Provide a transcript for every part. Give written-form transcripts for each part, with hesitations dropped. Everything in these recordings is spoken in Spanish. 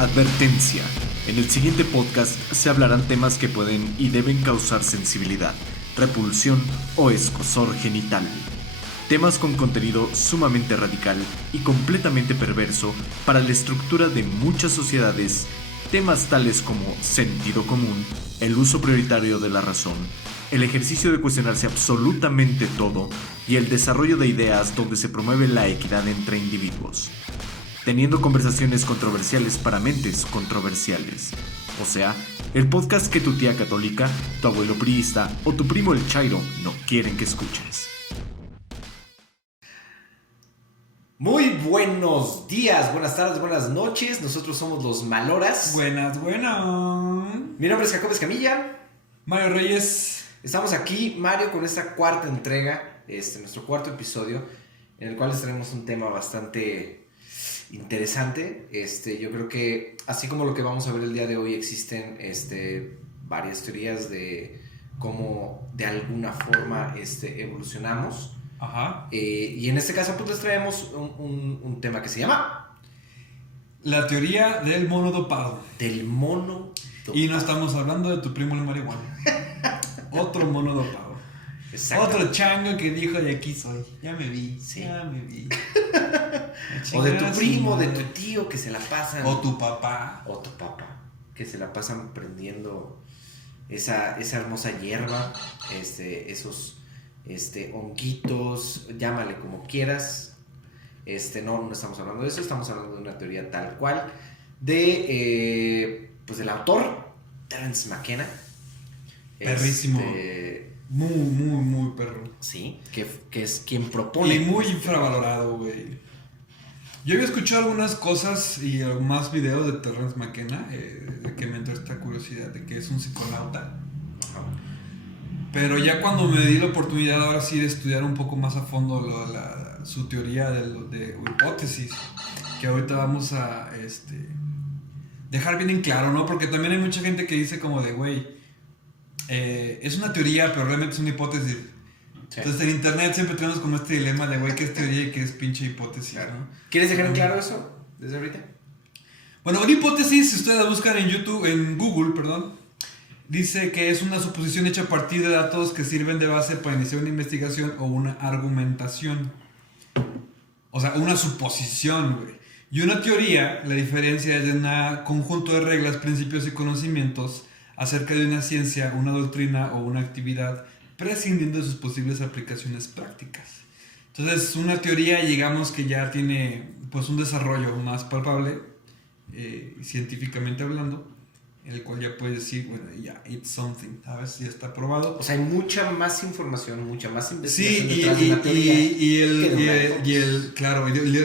Advertencia. En el siguiente podcast se hablarán temas que pueden y deben causar sensibilidad, repulsión o escozor genital. Temas con contenido sumamente radical y completamente perverso para la estructura de muchas sociedades. Temas tales como sentido común, el uso prioritario de la razón, el ejercicio de cuestionarse absolutamente todo y el desarrollo de ideas donde se promueve la equidad entre individuos. Teniendo conversaciones controversiales para mentes controversiales. O sea, el podcast que tu tía católica, tu abuelo priista o tu primo el chairo no quieren que escuches. Muy buenos días, buenas tardes, buenas noches. Nosotros somos los Maloras. Buenas. Mi nombre es Jacob Escamilla. Mario Reyes. Estamos aquí, Mario, con esta cuarta entrega, nuestro cuarto episodio, en el cual les traemos un tema bastante interesante. Yo creo que, así como lo que vamos a ver el día de hoy, existen varias teorías de cómo de alguna forma evolucionamos. Ajá. Y en este caso, pues les traemos un tema que se llama La teoría del mono dopado. del mono dopado. Y no estamos hablando de tu primo el marihuana. Otro mono dopado. Exacto. Otro chango que dijo de aquí soy. Ya me vi. Sí. Ya me vi. O de tu primo, de tu tío que se la pasan. O tu papá. O tu papá, que se la pasan prendiendo esa hermosa hierba, esos honguitos, llámale como quieras. No estamos hablando de eso, estamos hablando de una teoría tal cual de pues del autor Terence McKenna. Perrísimo. Muy perro. Sí, que es quien propone. Y muy infravalorado, güey. Yo había escuchado algunas cosas y más videos de Terence McKenna, que me entró esta curiosidad de que es un psiconauta. Ajá. Pero ya cuando me di la oportunidad ahora sí de estudiar un poco más a fondo su teoría de hipótesis, que ahorita vamos a dejar bien en claro, ¿no? Porque también hay mucha gente que dice como de, güey, es una teoría, pero realmente es una hipótesis. Sí. Entonces en internet siempre tenemos como este dilema de, güey, ¿qué es teoría y qué es pinche hipótesis? Claro. ¿No? ¿Quieres dejar en claro eso desde ahorita? Bueno, una hipótesis, si ustedes la buscan en Google, dice que es una suposición hecha a partir de datos que sirven de base para iniciar una investigación o una argumentación. O sea, una suposición, güey. Y una teoría, la diferencia es de un conjunto de reglas, principios y conocimientos acerca de una ciencia, una doctrina o una actividad, prescindiendo de sus posibles aplicaciones prácticas. Entonces, una teoría, digamos que ya tiene pues un desarrollo más palpable, científicamente hablando, en el cual ya puedes decir, bueno, ya, it's something, ¿sabes? Ya está probado. O sea, hay mucha más información, mucha más investigación detrás de una teoría. Y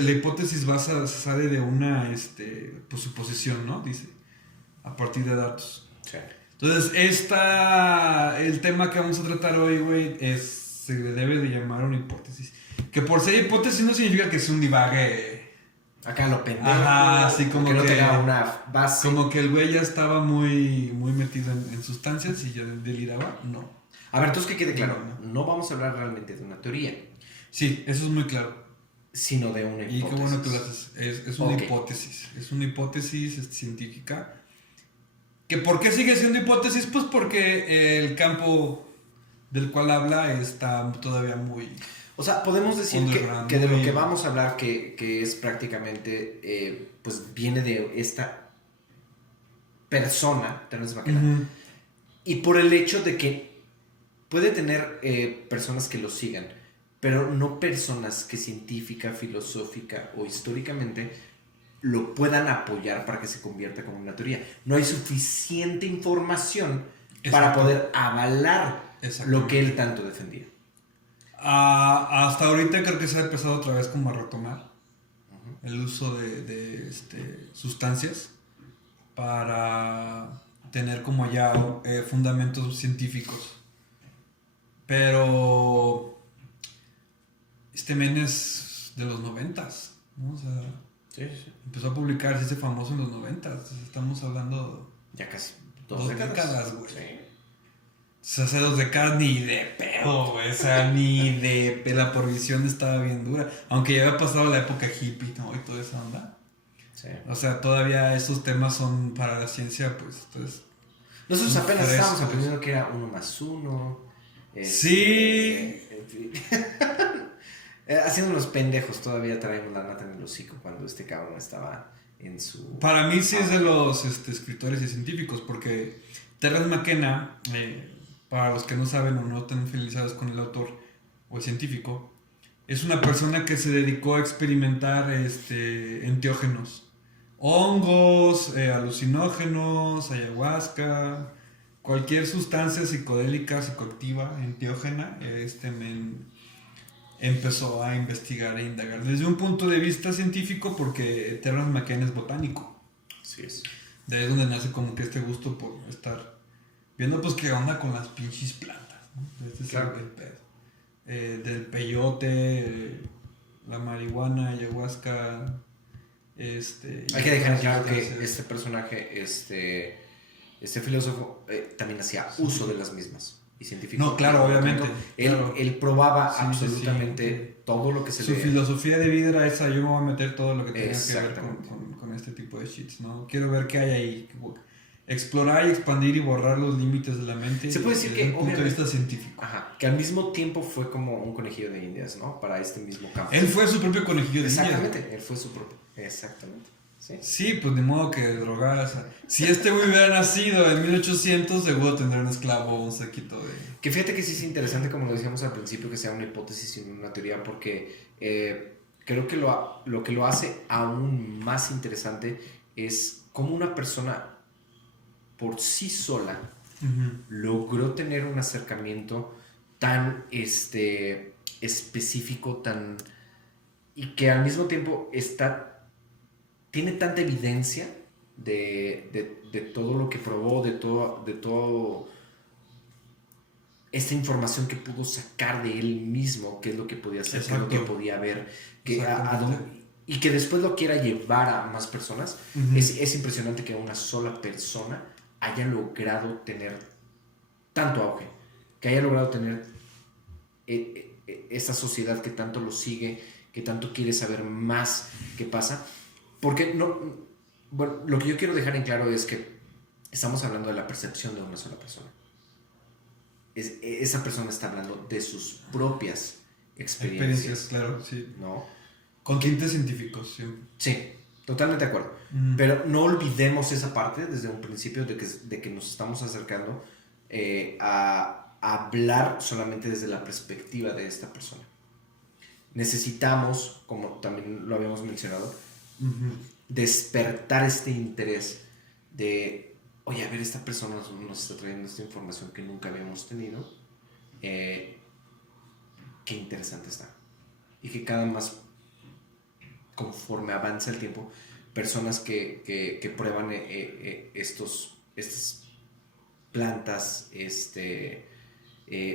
la hipótesis sale de una pues, suposición, ¿no? Dice, a partir de datos. Sí. Entonces, el tema que vamos a tratar hoy, güey, se le debe de llamar una hipótesis. Que por ser hipótesis no significa que es un divague. Acá lo pendejo. Ajá, así como que no tenga una base. Como que el güey ya estaba muy metido en sustancias y ya deliraba. No. A ver, entonces que quede claro, no vamos a hablar realmente de una teoría. Sí, eso es muy claro. Sino de una hipótesis. Y qué bueno que lo haces. Es una hipótesis. Es una hipótesis científica. ¿Que por qué sigue siendo hipótesis? Pues porque el campo del cual habla está todavía muy... O sea, podemos decir que de lo que vamos a hablar, que es prácticamente, pues viene de esta persona, Terence McKenna, uh-huh. Y por el hecho de que puede tener personas que lo sigan, pero no personas que científica, filosófica o históricamente lo puedan apoyar para que se convierta como una teoría. No hay suficiente información para poder avalar lo que él tanto defendía. Hasta ahorita creo que se ha empezado otra vez como a retomar uh-huh. el uso de sustancias para tener como ya fundamentos científicos. Pero men es de los 90s, ¿no? O sea, sí. Empezó a publicarse ese famoso en los 90s. Estamos hablando ya casi dos décadas, güey. Sí. O sea, hace 2 décadas ni de pedo, güey. O sea, ni de la provisión estaba bien dura. Aunque ya había pasado la época hippie, ¿no? Y toda esa onda. Sí. O sea, todavía esos temas son para la ciencia, pues, entonces... Nosotros apenas frescos. estábamos aprendiendo que era 1 más 1. Sí. En fin. Haciendo los pendejos, todavía traemos la nata en el hocico cuando este cabrón estaba en su... Para mí sí es de los escritores y científicos, porque Terence McKenna, para los que no saben o no están familiarizados con el autor o el científico, es una persona que se dedicó a experimentar enteógenos, hongos, alucinógenos, ayahuasca, cualquier sustancia psicodélica, psicoactiva, enteógena, empezó a investigar e indagar desde un punto de vista científico, porque Terence McKenna es botánico. Así es. De ahí es donde nace como que este gusto por estar viendo pues qué onda con las pinches plantas, ¿no? Este Claro. es el pedo. Del peyote, la marihuana, ayahuasca, Hay que dejar claro que este personaje, este filósofo, también hacía uso de las mismas. Y científico. No, claro, obviamente. Él probaba Sí, absolutamente sí. todo lo que se Su le... filosofía de vida era esa: yo me voy a meter todo lo que tenga que ver Exactamente. con este tipo de shits, ¿no? Quiero ver qué hay ahí. Explorar y expandir y borrar los límites de la mente. Se puede decir desde que, un punto de obviamente, vista científico. Ajá, que al mismo tiempo fue como un conejillo de indias, ¿no? Para este mismo campo. Él fue su propio conejillo de indias. Exactamente, él fue su propio... Exactamente, sí. Sí, pues de modo que drogas. Si este güey hubiera nacido en 1800, seguro tendría un esclavo, un saquito de... Que fíjate que sí es interesante, como lo decíamos al principio, que sea una hipótesis y no una teoría, porque creo que lo que lo hace aún más interesante es cómo una persona por sí sola logró tener un acercamiento tan específico, tan... y que al mismo tiempo tiene tanta evidencia de todo lo que probó, de todo esta información que pudo sacar de él mismo, qué es lo que podía hacer, qué es lo que podía ver, y que después lo quiera llevar a más personas. Es impresionante que una sola persona haya logrado tener tanto auge, que haya logrado tener esta sociedad que tanto lo sigue, que tanto quiere saber más qué pasa. Porque bueno, lo que yo quiero dejar en claro es que estamos hablando de la percepción de una sola persona. Esa persona está hablando de sus propias experiencias. Claro, sí. ¿No? Con tintes científicos, siempre. Sí, totalmente de acuerdo. Pero no olvidemos esa parte desde un principio de que nos estamos acercando a hablar solamente desde la perspectiva de esta persona. Necesitamos, como también lo habíamos mencionado, despertar este interés de, oye, a ver, esta persona nos está trayendo esta información que nunca habíamos tenido. Qué interesante está. Y que cada más, conforme avanza el tiempo, personas que prueban estas plantas,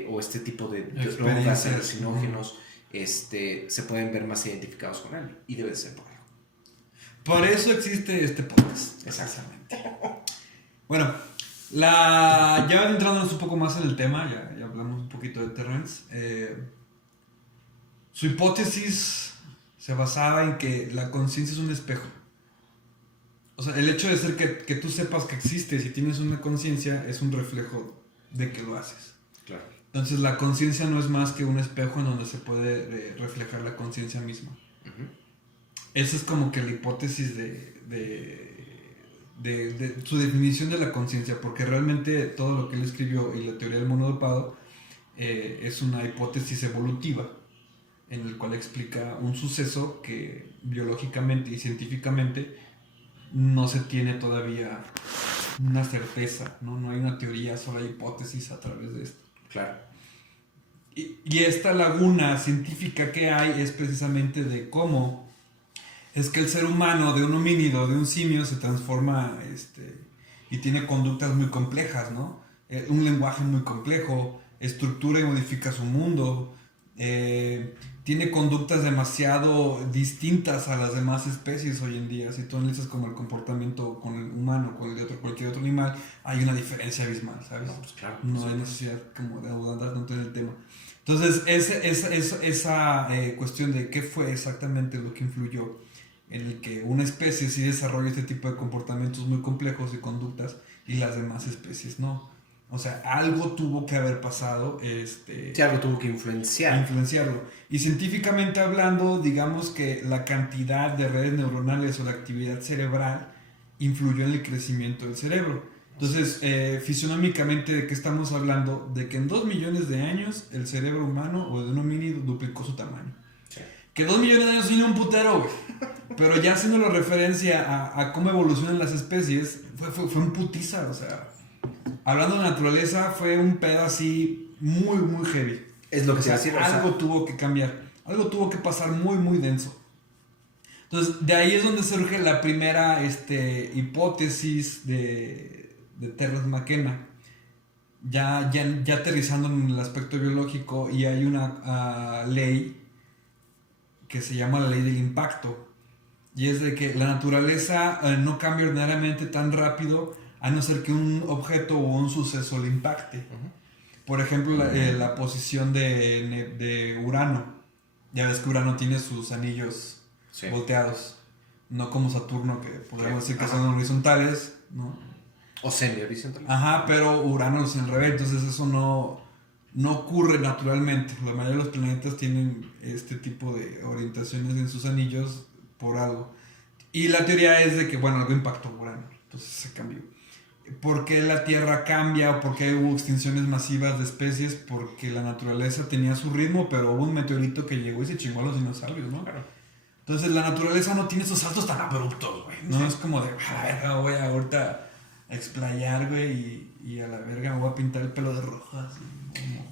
o este tipo de drogas, alucinógenos, se pueden ver más identificados con él. Y debe de ser por algo. Por eso existe este podcast. Exactamente. Bueno, ya entrándonos un poco más en el tema, ya hablamos un poquito de Terence. Su hipótesis se basaba en que la conciencia es un espejo. O sea, el hecho de ser que tú sepas que existes y tienes una conciencia es un reflejo de que lo haces. Claro. Entonces la conciencia no es más que un espejo en donde se puede reflejar la conciencia misma. Esa es como que la hipótesis de su definición de la conciencia, porque realmente todo lo que él escribió y la teoría del monodopado es una hipótesis evolutiva en el cual explica un suceso que biológicamente y científicamente no se tiene todavía una certeza, no hay una teoría, solo hay hipótesis a través de esto. Claro. Y esta laguna científica que hay es precisamente de cómo es que el ser humano, de un homínido, de un simio, se transforma y tiene conductas muy complejas, ¿no? Un lenguaje muy complejo, estructura y modifica su mundo, tiene conductas demasiado distintas a las demás especies hoy en día. Si tú analizas como el comportamiento con el humano, con el de cualquier otro animal, hay una diferencia abismal, ¿sabes? No, pues claro. No hay necesidad como de abundar tanto en el tema. Entonces, esa cuestión de qué fue exactamente lo que influyó en el que una especie sí desarrolla este tipo de comportamientos muy complejos y conductas y las demás especies no. O sea, algo tuvo que haber pasado, Sí, algo tuvo que influenciarlo. Y científicamente hablando, digamos que la cantidad de redes neuronales o la actividad cerebral influyó en el crecimiento del cerebro. Entonces, fisionómicamente, ¿de qué estamos hablando? De que en 2 millones de años el cerebro humano o de un homínido duplicó su tamaño. Sí. Que 2 millones de años tiene un putero, güey. Pero ya haciéndolo referencia a cómo evolucionan las especies, fue un putiza, o sea. Hablando de naturaleza, fue un pedo así muy, muy heavy. Es lo que se hace. Algo tuvo que cambiar. Algo tuvo que pasar muy, muy denso. Entonces, de ahí es donde surge la primera hipótesis de Terence McKenna. Ya aterrizando en el aspecto biológico, y hay una ley que se llama la ley del impacto. Y es de que la naturaleza no cambia ordinariamente tan rápido a no ser que un objeto o un suceso le impacte. Uh-huh. Por ejemplo, la posición de Urano. Ya ves que Urano tiene sus anillos volteados. No como Saturno, que podríamos decir que son horizontales, ¿no? O semi-horizontales. Ajá, pero Urano es al revés. Entonces eso no ocurre naturalmente. La mayoría de los planetas tienen este tipo de orientaciones en sus anillos por algo. Y la teoría es de que, bueno, algo impactó Urano. Entonces se cambió. ¿Por qué la Tierra cambia o por qué hubo extinciones masivas de especies? Porque la naturaleza tenía su ritmo, pero hubo un meteorito que llegó y se chingó a los dinosaurios, ¿no? Claro. Entonces la naturaleza no tiene esos saltos tan abruptos, güey. No es como de, a la verga, voy a ahorita explayar, güey, y a la verga me voy a pintar el pelo de rojo. Así,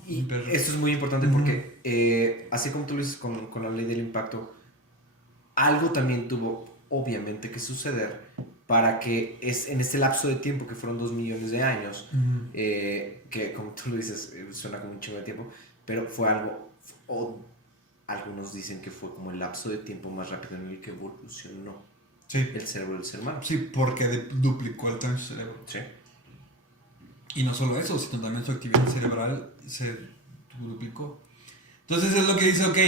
y esto es muy importante porque, así como tú lo dices con la ley del impacto, algo también tuvo, obviamente, que suceder para que en este lapso de tiempo, que fueron 2 millones de años, que como tú lo dices, suena como un chingo de tiempo, pero fue algo, o algunos dicen que fue como el lapso de tiempo más rápido en el que evolucionó el cerebro del ser humano. Sí, porque duplicó el tamaño de su cerebro. Sí. Y no solo eso, sino también su actividad cerebral se duplicó. Entonces es lo que dice, ok,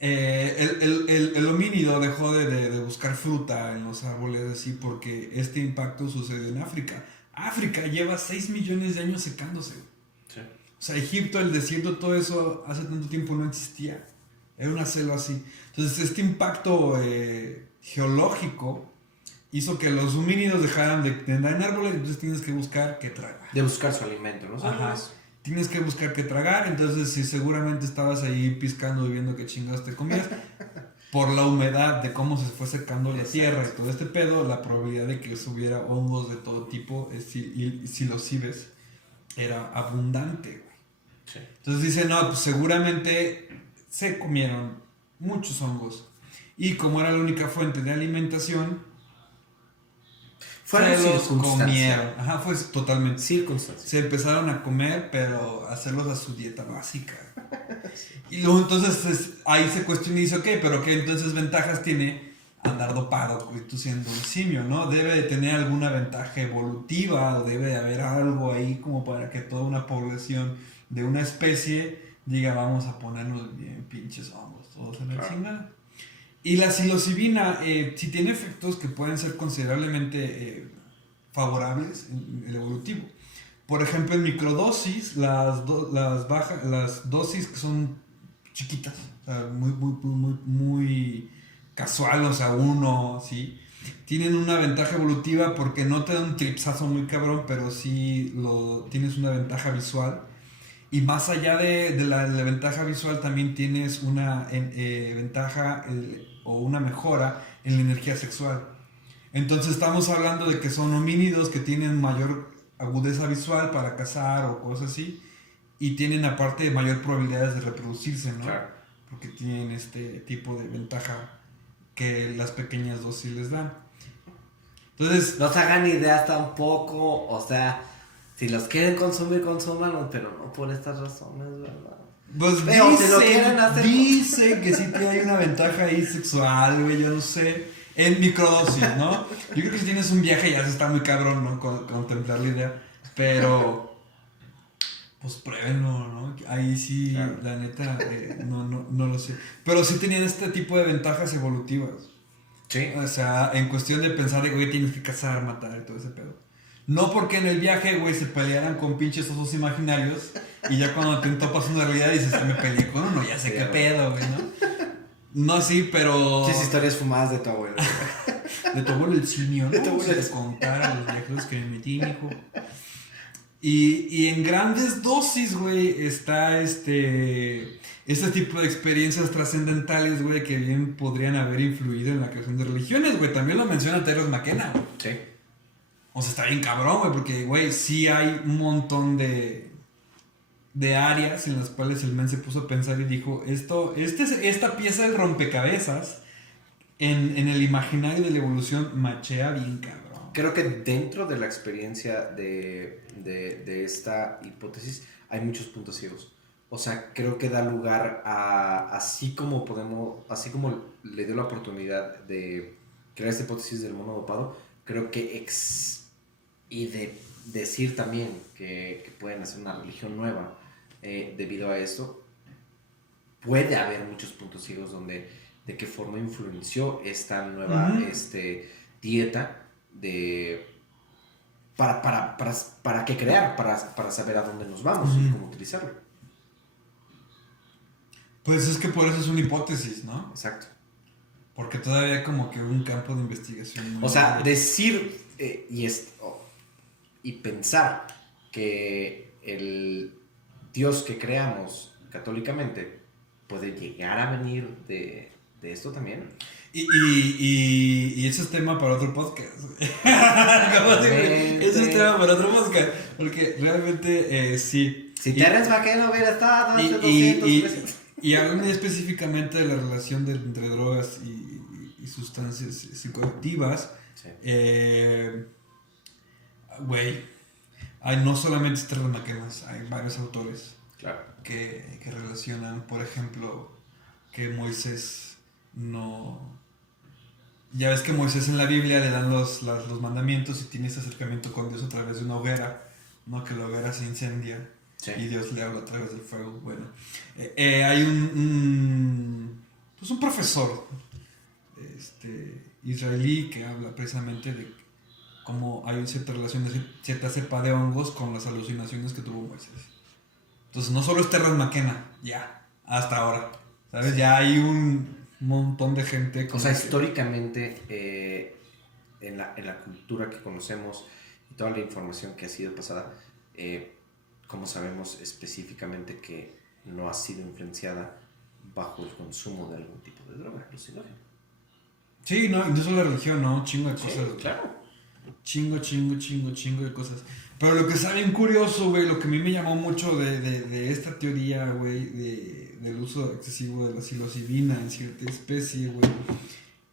el homínido dejó de buscar fruta en los árboles así porque este impacto sucedió en África. África lleva 6 millones de años secándose. Sí. O sea, Egipto, el desierto, todo eso hace tanto tiempo no existía. Era una selva así. Entonces este impacto geológico hizo que los homínidos dejaran de andar en árboles, entonces tienes que buscar qué tragar. De buscar su alimento, ¿no? Ajá. Tienes que buscar qué tragar, entonces si seguramente estabas ahí piscando y viendo qué chingados te comías, por la humedad de cómo se fue secando la tierra y todo este pedo, la probabilidad de que hubiera hongos de todo tipo, psilocibes, era abundante, güey. Sí. Entonces dice, no, pues seguramente se comieron muchos hongos. Y como era la única fuente de alimentación, fue los comieron. Ajá, fue totalmente. Circunstancias. Se empezaron a comer, pero a hacerlos a su dieta básica. Y luego entonces ahí se cuestiona y dice, ok, pero ¿qué entonces ventajas tiene andar dopado, tú siendo un simio, ¿no? Debe de tener alguna ventaja evolutiva, o debe de haber algo ahí como para que toda una población de una especie diga, vamos a ponernos bien pinches hongos, todos en la chingada. Y la psilocibina sí tiene efectos que pueden ser considerablemente favorables en el evolutivo. Por ejemplo, en microdosis, las dosis que son chiquitas, o sea, muy casual, o sea, uno, ¿sí? Tienen una ventaja evolutiva porque no te da un tripsazo muy cabrón, pero sí tienes una ventaja visual. Y más allá de la ventaja visual, también tienes una ventaja o una mejora en la energía sexual. Entonces estamos hablando de que son homínidos que tienen mayor agudeza visual para cazar o cosas así, y tienen aparte mayor probabilidades de reproducirse, ¿no? Claro. Porque tienen este tipo de ventaja que las pequeñas dosis les dan. Entonces, no se hagan ideas tampoco, o sea, si los quieren consumir, consúmanlos, pero no por estas razones, ¿verdad? Pues pero si lo quieren hacer, dice que sí hay una ventaja ahí sexual, güey, yo no sé, en microdosis, ¿no? Yo creo que si tienes un viaje ya se está muy cabrón, ¿no? Contemplar la idea, pero pues pruébenlo, ¿no? Ahí sí, claro. La neta, no lo sé. Pero sí tenían este tipo de ventajas evolutivas. Sí. O sea, en cuestión de pensar de, güey, tienes que cazar, matar y todo ese pedo. No porque en el viaje, güey, se pelearan con pinches osos imaginarios y ya cuando te topas una realidad dices, me peleé con uno, ya sé qué pedo, güey, ¿no? No, sí, pero... Muchas historias fumadas de tu abuelo. De tu abuelo el simio, ¿no? De tu abuelo. Les contar a los viajeros que me metí, mijo. Y en grandes dosis, güey, está este tipo de experiencias trascendentales, güey, que bien podrían haber influido en la creación de religiones, güey. También lo menciona Terence McKenna, güey. Sí. O sea, está bien cabrón, güey, porque, güey, sí hay un montón de áreas en las cuales el men se puso a pensar y dijo, esta pieza del rompecabezas en el imaginario de la evolución machea bien cabrón. Creo que dentro de la experiencia de esta hipótesis hay muchos puntos ciegos. O sea, creo que da lugar a, así como le dio la oportunidad de crear esta hipótesis del mono dopado, creo que y de decir también que pueden hacer una religión nueva debido a esto, puede haber muchos puntos ciegos de qué forma influenció esta nueva dieta para qué crear, para saber a dónde nos vamos y cómo utilizarlo. Pues es que por eso es una hipótesis, ¿no? Exacto. Porque todavía hay como que un campo de investigación muy O sea, grande. decir y pensar que el Dios que creamos católicamente puede llegar a venir de esto también. Y ese es tema para otro podcast. Ese es tema para otro podcast. Porque realmente sí. Si Terence McKenna hubiera estado hace 200 y hablando específicamente de la relación entre drogas y sustancias psicoactivas, sí. Güey, hay no solamente Terence McKenna, hay varios autores, Claro. que relacionan, por ejemplo, que Moisés no... Ya ves que Moisés en la Biblia le dan los mandamientos y tiene ese acercamiento con Dios a través de una hoguera, ¿no? Que la hoguera se incendia. Sí. Y Dios le habla a través del fuego. Bueno, hay un profesor israelí que habla precisamente de cómo hay cierta relación, cierta cepa de hongos con las alucinaciones que tuvo Moisés. Entonces, no solo es Terence McKenna, ya, hasta ahora, ¿sabes? Ya hay un montón de gente. O sea, históricamente, en la cultura que conocemos y toda la información que ha sido pasada, ¿cómo sabemos específicamente que no ha sido influenciada bajo el consumo de algún tipo de droga alucinógena? Sí, no solo la religión, ¿no? Chingo de cosas. Sí, claro. Chingo de cosas. Pero lo que está bien curioso, güey, lo que a mí me llamó mucho de esta teoría, güey, del uso excesivo de la psilocibina en cierta especie, güey,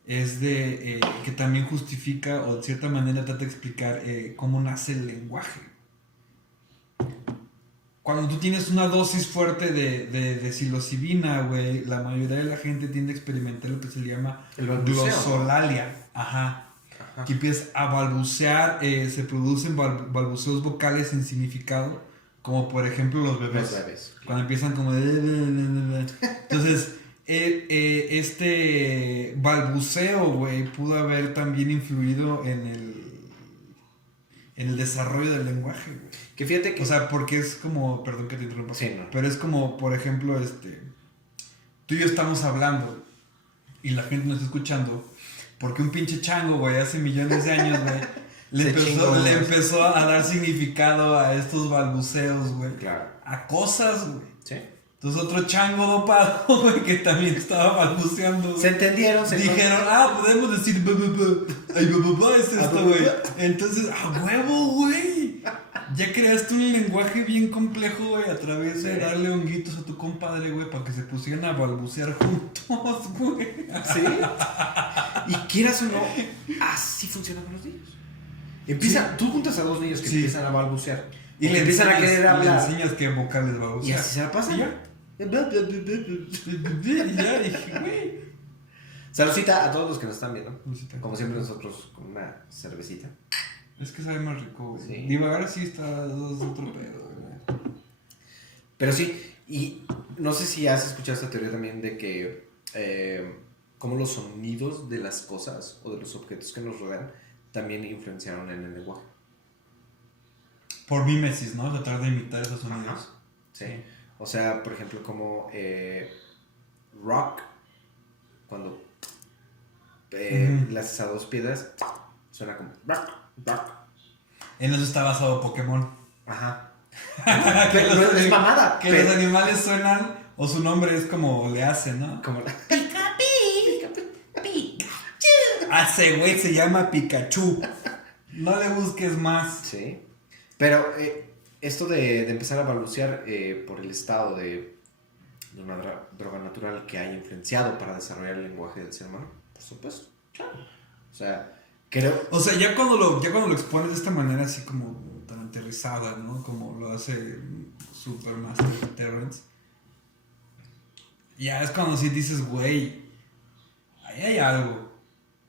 es de que también justifica o de cierta manera trata de explicar cómo nace el lenguaje. Cuando tú tienes una dosis fuerte de psilocibina, güey, la mayoría de la gente tiende a experimentar lo que se llama El balbuceo, glosolalia. Ajá. Que empiezas a balbucear, se producen balbuceos vocales sin significado, como por ejemplo los bebés. Cuando empiezan como de... Entonces, este balbuceo, güey, pudo haber también influido en el desarrollo del lenguaje, güey. Que fíjate que... O sea, porque es como... Perdón que te interrumpa. Sí, no. Pero es como, por ejemplo, tú y yo estamos hablando y la gente nos está escuchando porque un pinche chango, güey, hace millones de años, güey, le empezó a dar significado a estos balbuceos, güey. Claro. A cosas, güey. Sí. Entonces otro chango dopado, güey, que también estaba balbuceando, güey. Se entendieron, Dijeron, podemos decir ay, es esto, güey. Entonces, a huevo, güey. Ya creaste un lenguaje bien complejo, güey, a través de darle honguitos a tu compadre, güey, para que se pusieran a balbucear juntos, güey. Sí. Y quieras o no, así funcionan los niños. Tú juntas a dos niños que empiezan a balbucear. Y le empiezan a querer hablar. Le enseñas qué vocales balbucear. Y así se la pasan. ¿Y ya? Y ya dije, güey. Saludcita a todos los que nos están viendo. Saludcita. Como siempre nosotros con una cervecita. Es que sabe más rico, güey. Sí. Divagar sí está otro pedo, güey. Pero sí, y no sé si has escuchado esta teoría también de que cómo los sonidos de las cosas o de los objetos que nos rodean también influenciaron en el lenguaje. Por mímesis, ¿no? Tratar de imitar esos sonidos. Ajá. Sí. O sea, por ejemplo, como rock, cuando le haces a dos piedras, suena como rock, rock. En eso está basado Pokémon. Ajá. Que Pero los, no es mamada. que pero- los animales suenan, o su nombre es como le hace, ¿no? Como la... Hace, güey, se llama Pikachu. No le busques más. Sí. Pero esto de empezar a balbucear por el estado de una droga natural que haya influenciado para desarrollar el lenguaje del ser humano, por supuesto. Claro. O sea, creo... O sea, ya cuando lo expones de esta manera así como tan aterrizada, ¿no? Como lo hace Supermaster Terrence. Ya es cuando sí dices, güey, ahí hay algo.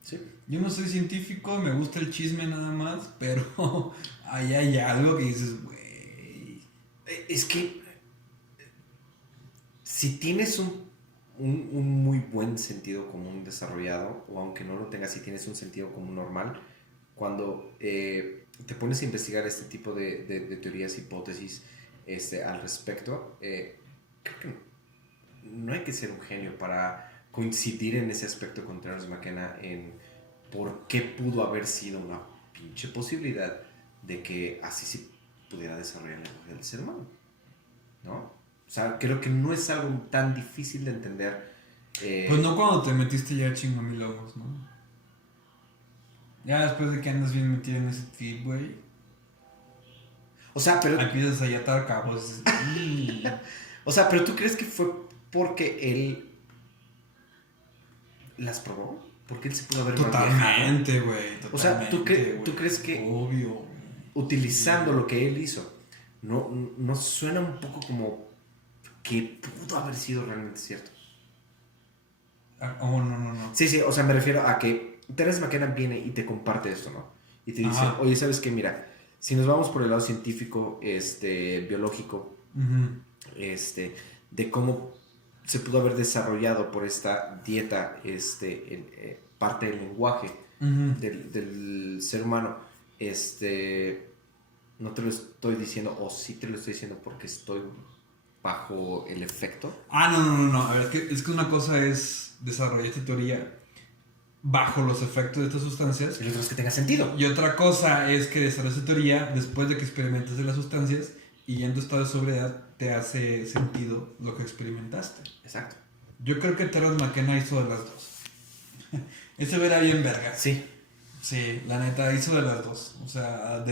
Sí. Yo no soy científico, me gusta el chisme nada más, pero ahí hay algo que dices, güey. Es que si tienes un muy buen sentido común desarrollado, o aunque no lo tengas, si tienes un sentido común normal, cuando te pones a investigar este tipo de teorías, hipótesis al respecto, creo que no hay que ser un genio para coincidir en ese aspecto con Terence McKenna en por qué pudo haber sido una pinche posibilidad de que así se pudiera desarrollar el lenguaje del ser humano, ¿no? O sea, creo que no es algo tan difícil de entender. Pues no cuando te metiste ya chingo mil logos, ¿no? Ya después de que andas bien metido en ese tip, güey. O sea, pero... Empiezas a atar cabos. O sea, pero ¿tú crees que fue porque él las probó? Porque él se pudo haber Totalmente, güey. O sea, ¿tú crees que obvio, utilizando lo que él hizo, no suena un poco como que pudo haber sido realmente cierto? Oh, no. Sí, o sea, me refiero a que Terence McKenna viene y te comparte esto, ¿no? Y te dice, Ajá. oye, ¿sabes qué? Mira, si nos vamos por el lado científico, biológico, Uh-huh. de cómo se pudo haber desarrollado por esta dieta, parte del lenguaje Uh-huh. del ser humano, no te lo estoy diciendo, o sí te lo estoy diciendo porque estoy bajo el efecto. No. A ver, es que una cosa es desarrollar esta teoría bajo los efectos de estas sustancias. Y lo otro es que tenga sentido. Y otra cosa es que desarrolles esta teoría después de que experimentes de las sustancias y ya en tu estado de sobriedad te hace sentido lo que experimentaste. Exacto. Yo creo que Terence McKenna hizo de las dos. Ese era bien verga. Sí. Sí, la neta hizo de las dos. O sea,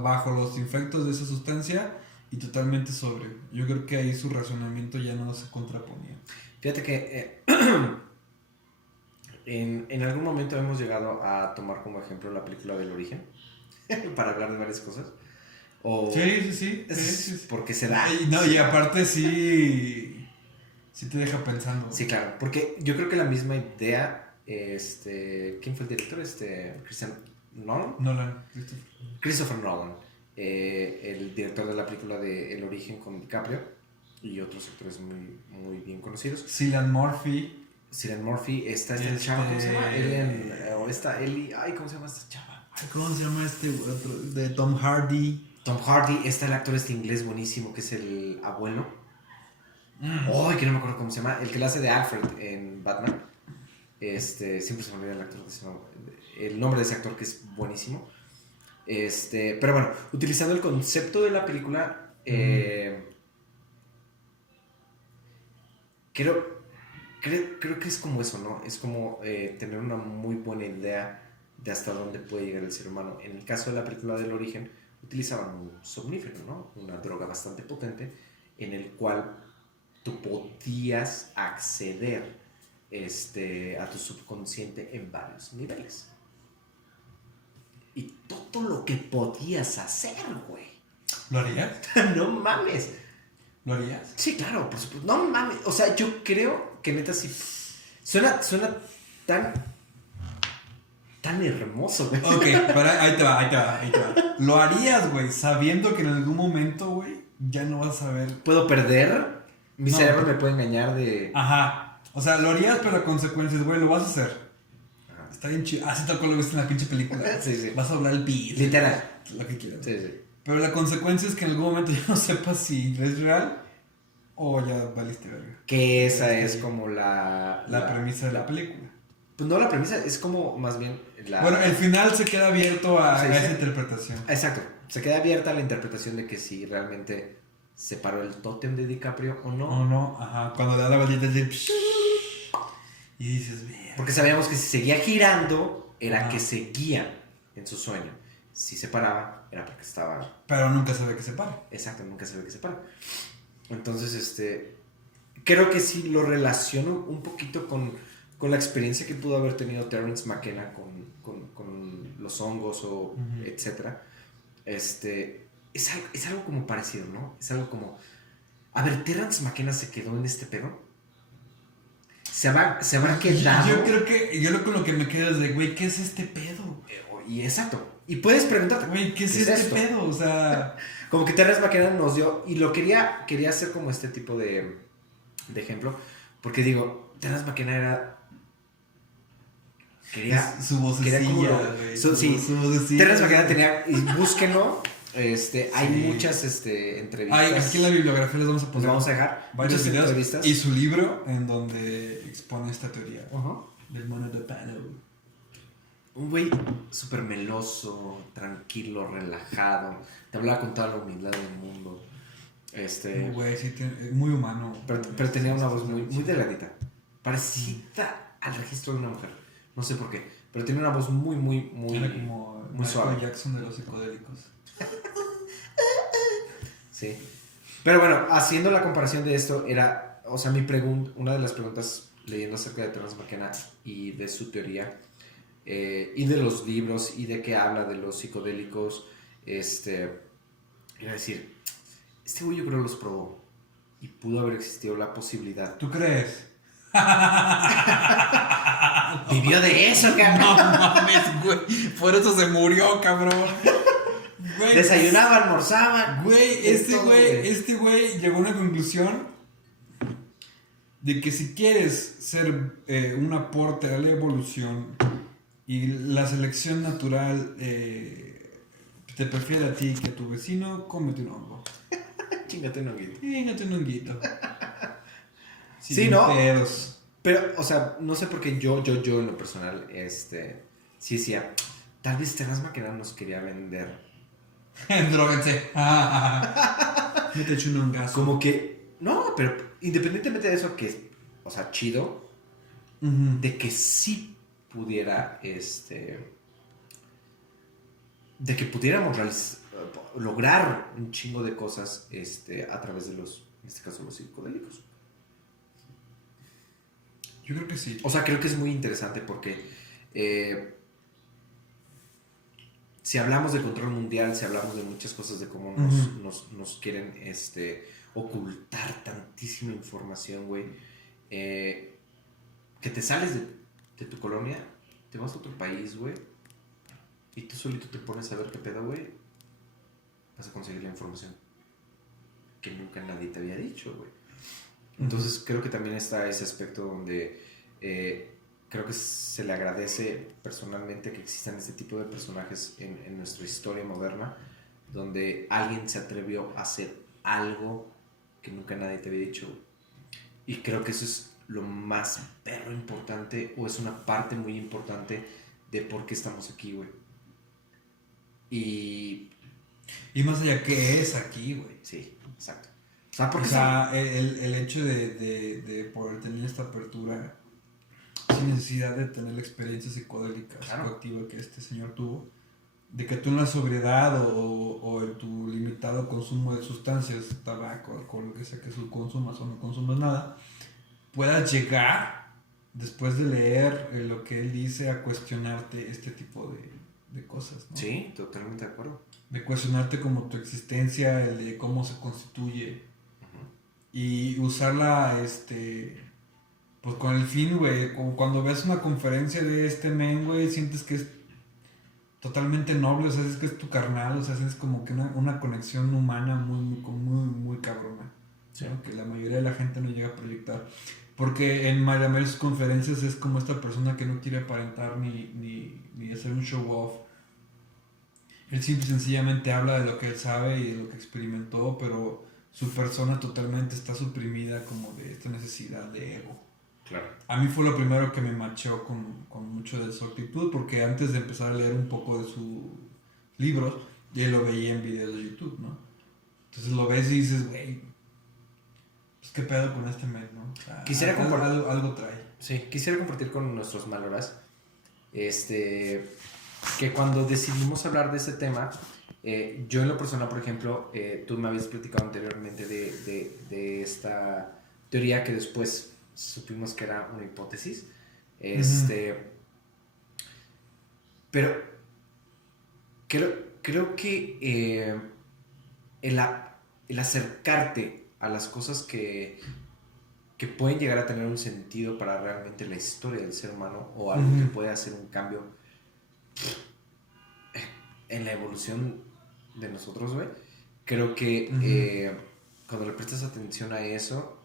bajo los efectos de esa sustancia y totalmente sobrio. Yo creo que ahí su razonamiento ya no se contraponía. Fíjate que en algún momento hemos llegado a tomar como ejemplo la película del Origen para hablar de varias cosas. Sí. Porque se da. Y aparte sí te deja pensando. Sí, claro. Porque yo creo que la misma idea, ¿quién fue el director? Christopher Nolan, el director de la película de El Origen con DiCaprio y otros actores muy, muy bien conocidos. Cillian Murphy. Está esta chava, ¿cómo se llama? Ellie, ¿cómo se llama esta chava? ¿Cómo se llama este otro? De Tom Hardy. Tom Hardy, está el actor inglés buenísimo que es el abuelo. Que no me acuerdo cómo se llama. El que le hace de Alfred en Batman. Siempre se me olvida el actor el nombre de ese actor que es buenísimo. Pero bueno, utilizando el concepto de la película, creo que es como eso, ¿no? Es como tener una muy buena idea de hasta dónde puede llegar el ser humano. En el caso de la película del Origen, utilizaban un somnífero, ¿no? Una droga bastante potente en el cual tú podías acceder a tu subconsciente en varios niveles. Y todo lo que podías hacer, güey. ¿Lo harías? No mames. ¿Lo harías? Sí, claro, por supuesto. No mames. O sea, yo creo que neta sí. Suena tan hermoso, güey. Ok, pero ahí te va. ¿Lo harías, güey, sabiendo que en algún momento, güey, ya no vas a ver? ¿Puedo perder? Mi No. cerebro me puede engañar de... Ajá. O sea, lo harías, pero la consecuencia es, güey, lo vas a hacer. Ajá. Está bien chido. Así tal cual lo viste en la pinche película. Sí. Vas a doblar el pis. Literal. Lo que quieras. Sí. Pero la consecuencia es que en algún momento ya no sepas si es real o ya valiste verga. Que esa es como la premisa de la película. Pues no la premisa, es como más bien la... Bueno, el final se queda abierto a Sí, esa sí. interpretación. Exacto. Se queda abierta la interpretación de que si realmente se paró el tótem de DiCaprio o no. O no, ajá. Cuando le da la vueltita de... Y dices, verga. Porque sabíamos que si seguía girando, era Ajá. que seguía en su sueño. Si se paraba, era porque estaba... Pero nunca se ve que se para. Exacto, nunca se ve que se para. Entonces, creo que sí lo relaciono un poquito con la experiencia que pudo haber tenido Terence McKenna con los hongos o etcétera. Es algo como parecido, ¿no? Es algo como... A ver, Terence McKenna se quedó en este pedo. Se habrá quedado... Yo creo que... Yo con lo que me quedo es de, güey, ¿qué es este pedo? Y exacto. Y puedes preguntarte, Güey, ¿qué es este esto? pedo? O sea... Como que Terence McKenna nos dio... Y lo quería hacer como este tipo de ejemplo. Porque digo, Terence McKenna era... Quería... Su vocecilla, quería como güey. sí, Su vocecilla. Terence McKenna tenía... Y búsquenlo. Hay muchas entrevistas. Ay, aquí en la bibliografía les vamos a Nos poner vamos a dejar varios muchas videos entrevistas. y su libro en donde expone esta teoría Ajá. del mono de palo. Un güey súper meloso, tranquilo, relajado. Te hablaba con toda la humildad del mundo. Güey, sí, muy humano. Pero tenía una voz muy delgadita. Parecida al registro de una mujer. No sé por qué. Pero tenía una voz muy Era como muy Michael suave. Jackson de los psicodélicos. Sí. Pero bueno, haciendo la comparación de esto, era, o sea, una de las preguntas leyendo acerca de Terence McKenna y de su teoría, y de los libros, y de que habla de los psicodélicos, era decir, este güey yo creo los probó, y pudo haber existido la posibilidad. ¿Tú crees? Vivió de eso, cabrón. No mames, güey. Por eso se murió, cabrón. Güey, Desayunaba, almorzaba. Güey, este güey llegó a una conclusión de que si quieres ser un aporte a la evolución y la selección natural te prefiere a ti que a tu vecino, cómete un hongo. Chingate un honguito. Chingate un honguito. Sí, ¿no? Pedos. Pero, o sea, no sé por qué yo en lo personal, sí decía, tal vez Terence McKenna nos quería vender. Dróguense. Me te echo un hongazo. Como que, no, pero independientemente de eso, que, o sea, chido, de que sí pudiera, de que pudiéramos lograr un chingo de cosas, a través de los, en este caso, los psicodélicos. Yo creo que sí. O sea, creo que es muy interesante porque si hablamos de control mundial, si hablamos de muchas cosas, de cómo nos quieren ocultar tantísima información, güey, que te sales de tu colonia, te vas a otro país, güey, y tú solito te pones a ver qué pedo, güey, vas a conseguir la información que nunca nadie te había dicho, güey. Entonces creo que también está ese aspecto donde creo que se le agradece personalmente que existan este tipo de personajes en nuestra historia moderna, donde alguien se atrevió a hacer algo que nunca nadie te había dicho. Y creo que eso es lo más perro importante, o es una parte muy importante de por qué estamos aquí, güey. Y más allá, ¿qué es aquí, güey? sí, exacto. O sea, porque el hecho de poder tener esta apertura sin necesidad de tener la experiencia psicodélica psicoactiva que este señor tuvo, de que tú en la sobriedad o en tu limitado consumo de sustancias, tabaco, alcohol, lo que sea que tú consumas o no consumas nada, puedas llegar, después de leer lo que él dice, a cuestionarte este tipo de cosas, ¿no? Sí, totalmente de acuerdo. De cuestionarte como tu existencia, el de cómo se constituye. Y usarla, pues con el fin, güey, como cuando ves una conferencia de este men, güey, sientes que es totalmente noble, o sea, es que es tu carnal, o sea, es como que una conexión humana muy cabrona, sí, ¿no? Que la mayoría de la gente no llega a proyectar. Porque en la mayoría de sus conferencias es como esta persona que no quiere aparentar ni hacer un show off. Él simple y sencillamente habla de lo que él sabe y de lo que experimentó, pero su persona totalmente está suprimida como de esta necesidad de ego. Claro. A mí fue lo primero que me macheó con mucho de su actitud, porque antes de empezar a leer un poco de sus libros, ya lo veía en videos de YouTube, ¿no? Entonces lo ves y dices, güey, pues qué pedo con este men, ¿no? O sea, Quisiera compartir. algo trae. Sí, quisiera compartir con nuestros maloras que cuando decidimos hablar de ese tema, yo en lo personal, por ejemplo, tú me habías platicado anteriormente de esta teoría que después supimos que era una hipótesis. Pero creo que el acercarte a las cosas que pueden llegar a tener un sentido para realmente la historia del ser humano o algo que puede hacer un cambio en la evolución de nosotros, güey. Creo que cuando le prestas atención a eso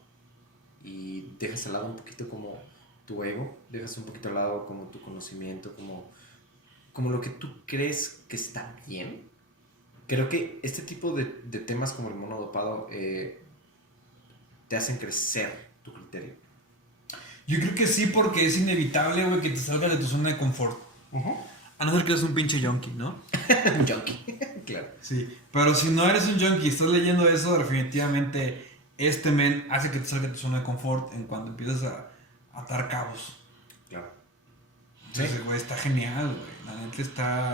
y dejas al lado un poquito como tu ego, dejas un poquito al lado como tu conocimiento, como lo que tú crees que está bien, creo que este tipo de temas como el mono dopado te hacen crecer tu criterio. Yo creo que sí, porque es inevitable, güey, que te salgas de tu zona de confort. A no ser que eres un pinche junkie, ¿no? Un junkie, claro. Sí, pero si no eres un junkie y estás leyendo eso, definitivamente este men hace que te salga de tu zona de confort en cuando empiezas a atar cabos. Claro. Entonces, güey, está genial, güey. La neta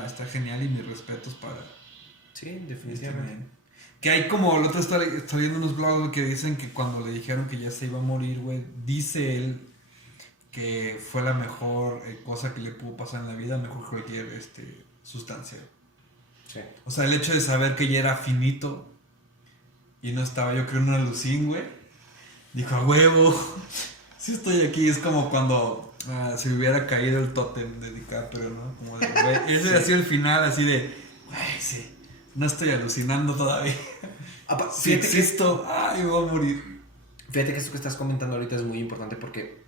está genial y mis respetos para Sí, este definitivamente. men. Que hay como, el otro está viendo unos blogs que dicen que cuando le dijeron que ya se iba a morir, güey, dice él que fue la mejor cosa que le pudo pasar en la vida, mejor que cualquier sustancia. Sí. O sea, el hecho de saber que ya era finito y no estaba, yo creo, en una alucín, güey. Dijo, a huevo, sí estoy aquí. Es como cuando se hubiera caído el tótem de DiCaprio, ¿no? Como de, güey, ese ha sido el final, así de, güey, sí, no estoy alucinando todavía. Si existo, ay, me voy a morir. Fíjate que esto que estás comentando ahorita es muy importante porque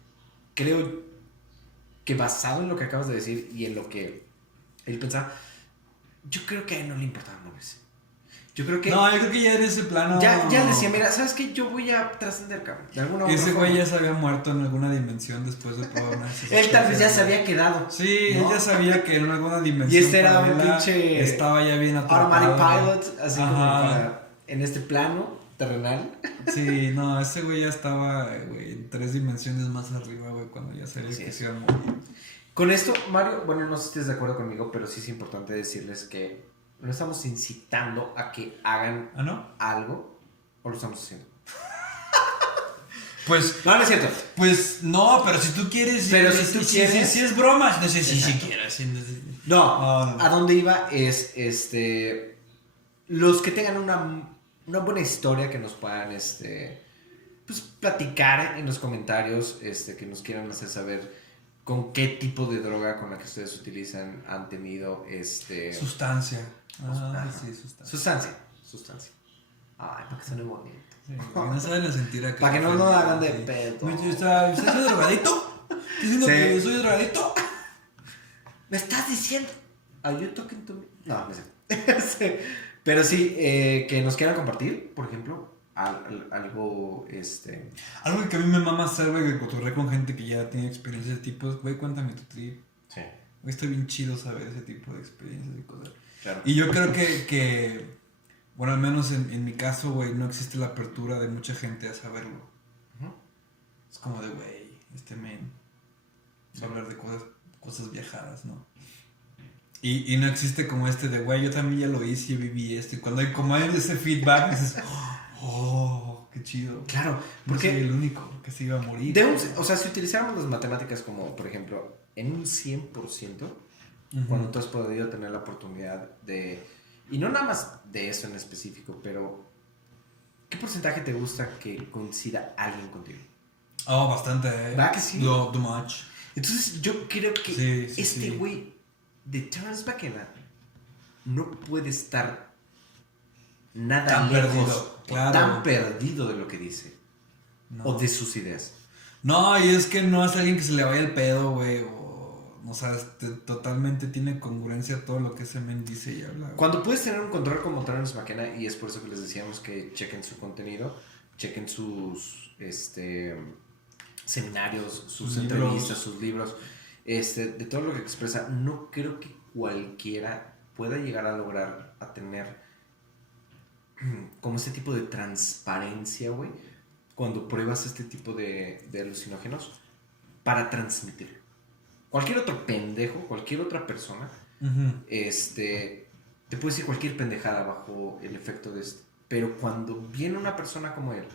creo que basado en lo que acabas de decir y en lo que él pensaba, yo creo que a él no le importaba morirse. Yo creo que... No, yo creo que ya en ese plano... Ya decía, mira, ¿sabes qué? Yo voy a trascender, cabrón. De alguna Ese otra güey forma. ya se había muerto en alguna dimensión después de probar una... Él tal vez ya se había quedado. Sí, ¿no? él ya sabía que en alguna dimensión... Y este era un paralela pinche... Estaba ya bien atrapado. Automatic Pilot, así Ajá. como para... En este plano terrenal. Sí, no, ese güey ya estaba, güey, en 3 dimensiones más arriba, güey, cuando ya sabía Así que es. se iba a morir. Con esto, Mario, bueno, no sé si estés de acuerdo conmigo, pero sí es importante decirles que no estamos incitando a que hagan ¿Ah, no? algo o lo estamos haciendo. Pues, No, no es cierto. pues, no, pero si tú quieres... Pero si tú quieres- Si es broma, no sé si Exacto. quieres. Sí, no sé. No, No. a dónde iba es los que tengan una buena historia que nos puedan pues platicar en los comentarios, que nos quieran hacer saber con qué tipo de droga con la que ustedes utilizan han tenido Sustancia. Ajá. Sí, sustancia. sustancia. Ay, para que suene bonito. Sí, güey, no saben sentir acá. Para que no nos hagan de Sí. pedo. Oye, ¿estás drogadito? ¿Estás diciendo Sí. que yo soy drogadito? ¿Me estás diciendo? ¿Are you talking to me? No, no sé. Sí. Pero sí, que nos quieran compartir, por ejemplo, algo, Algo que a mí me mama hacer, güey, que cotorré con gente que ya tiene experiencias de tipos, güey, cuéntame tu trip. Sí, Güey, está bien chido saber ese tipo de experiencias y cosas. claro. Y yo creo que bueno, al menos en mi caso, güey, no existe la apertura de mucha gente a saberlo. Ujú. Es como de, güey, men va a hablar de cosas viajadas, ¿no? Y no existe como de, güey, yo también ya lo hice, yo viví esto. Y cuando hay ese feedback, dices, oh, qué chido. Claro, Porque porque soy el único que se iba a morir. o sea, si utilizáramos las matemáticas como, por ejemplo, en un 100%, Ujú. cuando tú has podido tener la oportunidad de, y no nada más de eso en específico, pero ¿qué porcentaje te gusta que coincida alguien contigo? Oh, bastante, ¿Verdad que sí? No, too much. Entonces yo creo que Sí, sí. güey de Terence McKenna no puede estar nada Tan lejos perdido, o claro. tan perdido de lo que dice No. o de sus ideas. No, y es que no es alguien que se le vaya el pedo, güey. O sea, totalmente tiene congruencia todo lo que ese men dice y habla. Cuando puedes tener un control como Terence McKenna, y es por eso que les decíamos que chequen su contenido, chequen sus seminarios, sus entrevistas, sus libros, de todo lo que expresa, no creo que cualquiera pueda llegar a lograr a tener como este tipo de transparencia, güey, cuando pruebas este tipo de alucinógenos para transmitir. Cualquier otro pendejo, cualquier otra persona, te puede decir cualquier pendejada bajo el efecto de esto. Pero cuando viene una persona como él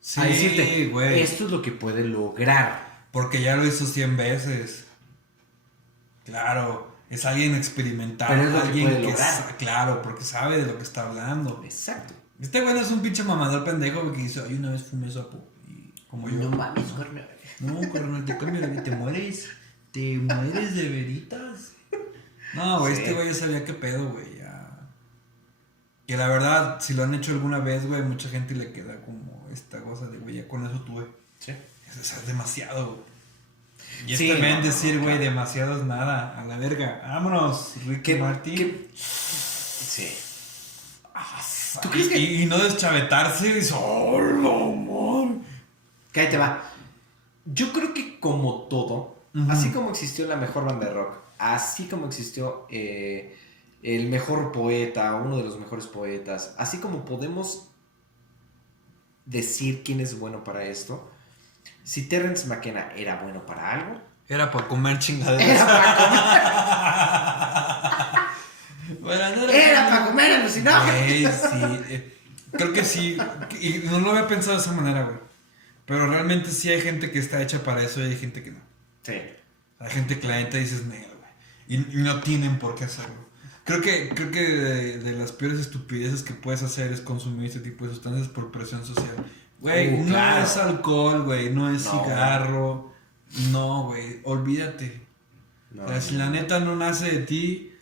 Sí, a decirte, güey. esto es lo que puede lograr. Porque ya lo hizo 100 veces. Claro, es alguien experimentado. Pero es lo que alguien puede lograr. Claro, porque sabe de lo que está hablando. Exacto. Este güey no es un pinche mamador pendejo que dice, ay, una vez fumé sapo. Y como yo. No mames, carnal. No, carnal, te cambio la vida, te mueres. Te mueres de veritas. No, güey, Sí. este güey ya sabía qué pedo, güey. Ya. Que la verdad, si lo han hecho alguna vez, güey, mucha gente le queda como esta cosa de, güey, ya con eso tuve. Sí. Es demasiado, güey. Y Sí, este men no, decir, güey, claro. demasiado es nada. A la verga. Vámonos, Ricky Martin. Sí. ¿Tú crees que.? Y no deschavetarse y dice, ¡oh, no, amor! Que ahí te va. Yo creo que como todo, así como existió la mejor banda de rock, así como existió el mejor poeta, uno de los mejores poetas, así como podemos decir quién es bueno para esto, si Terence McKenna era bueno para algo, Era para comer chingaderas. era para comer, Bueno, no era para comer alucinógenos. Güey, sí. Creo que sí. Y no lo había pensado de esa manera, güey. Pero realmente sí hay gente que está hecha para eso y hay gente que no. Sí. Hay gente que la neta dices, negro, güey. Y no tienen por qué hacerlo. Creo que de las peores estupideces que puedes hacer es consumir este tipo de sustancias por presión social. Güey, no claro. es alcohol, güey. No es No. cigarro. No, güey. Olvídate. No, O sea, si la neta no nace de ti,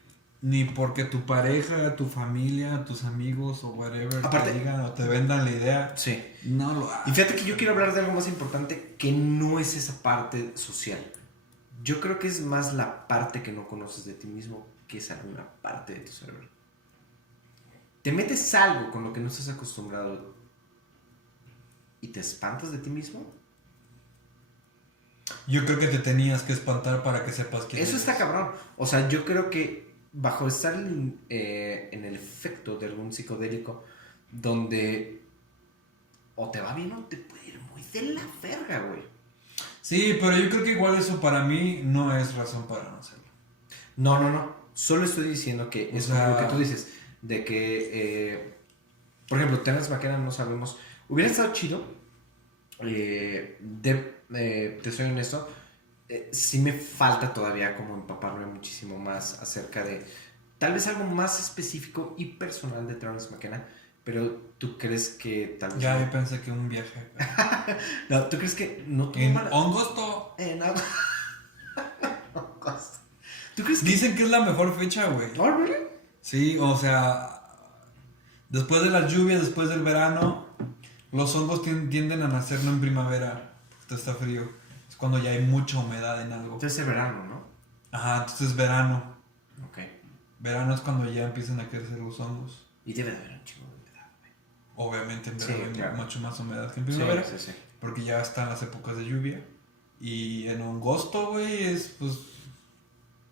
ni porque tu pareja, tu familia, tus amigos o whatever Aparte- te digan o te vendan la idea, Sí. no lo Y hagas. fíjate que yo quiero hablar de algo más importante que no es esa parte social. Yo creo que es más la parte que no conoces de ti mismo que es alguna parte de tu cerebro. Te metes algo con lo que no estás acostumbrado y te espantas de ti mismo. Yo creo que te tenías que espantar para que sepas quién Eso eres. está cabrón. O sea, yo creo que bajo estar en el efecto de algún psicodélico donde o te va bien o te puede ir muy de la verga, güey. Sí, pero yo creo que igual eso para mí no es razón para no hacerlo. No. Solo estoy diciendo que O es sea- como lo que tú dices. De que, por ejemplo, Terence McKenna no sabemos. Hubiera estado chido. Te soy honesto. Sí me falta todavía como empaparme muchísimo más acerca de tal vez algo más específico y personal de Terence McKenna. Pero tú crees que tal vez. Ya, no? yo pensé que un viaje. No, tú crees que no tuvo En mala. agosto. En Agosto. ¿Tú crees que.? Dicen que es la mejor fecha, güey. ¿Oh, really? Sí, o sea, después de las lluvias, después del verano, los hongos tienden a nacer no en primavera, porque está frío. Es cuando ya hay mucha humedad en algo. Entonces es verano, ¿no? Ajá, entonces verano. Ok. Verano es cuando ya empiezan a crecer los hongos. Y debe de haber un chingo de humedad, güey. Obviamente en Sí, verano hay claro. mucho más humedad que en primavera, Sí. porque ya están las épocas de lluvia. Y en agosto, güey, es pues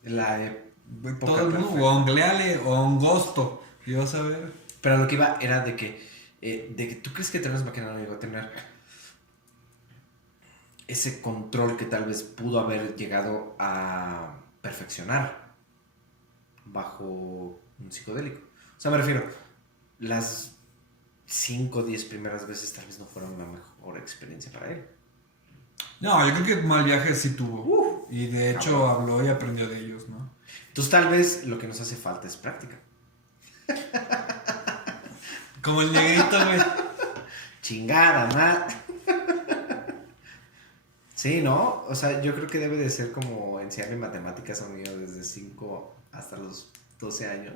La época todo el mundo, perfecta. ongleale o angosto. Y vas a ver. Pero lo que iba era de que tú crees que Terence McKenna no llegó a tener ese control que tal vez pudo haber llegado a perfeccionar bajo un psicodélico. O sea, me refiero, las 5 o 10 primeras veces tal vez no fueron la mejor experiencia para él. No, yo creo que mal viaje sí tuvo. Y de hecho cabrón. habló y aprendió de ellos, ¿no? Entonces tal vez lo que nos hace falta es práctica. Como el negrito, güey. Chingada, ma. Sí, ¿no? O sea, yo creo que debe de ser como enseñarle matemáticas a un niño desde 5 hasta los 12 años.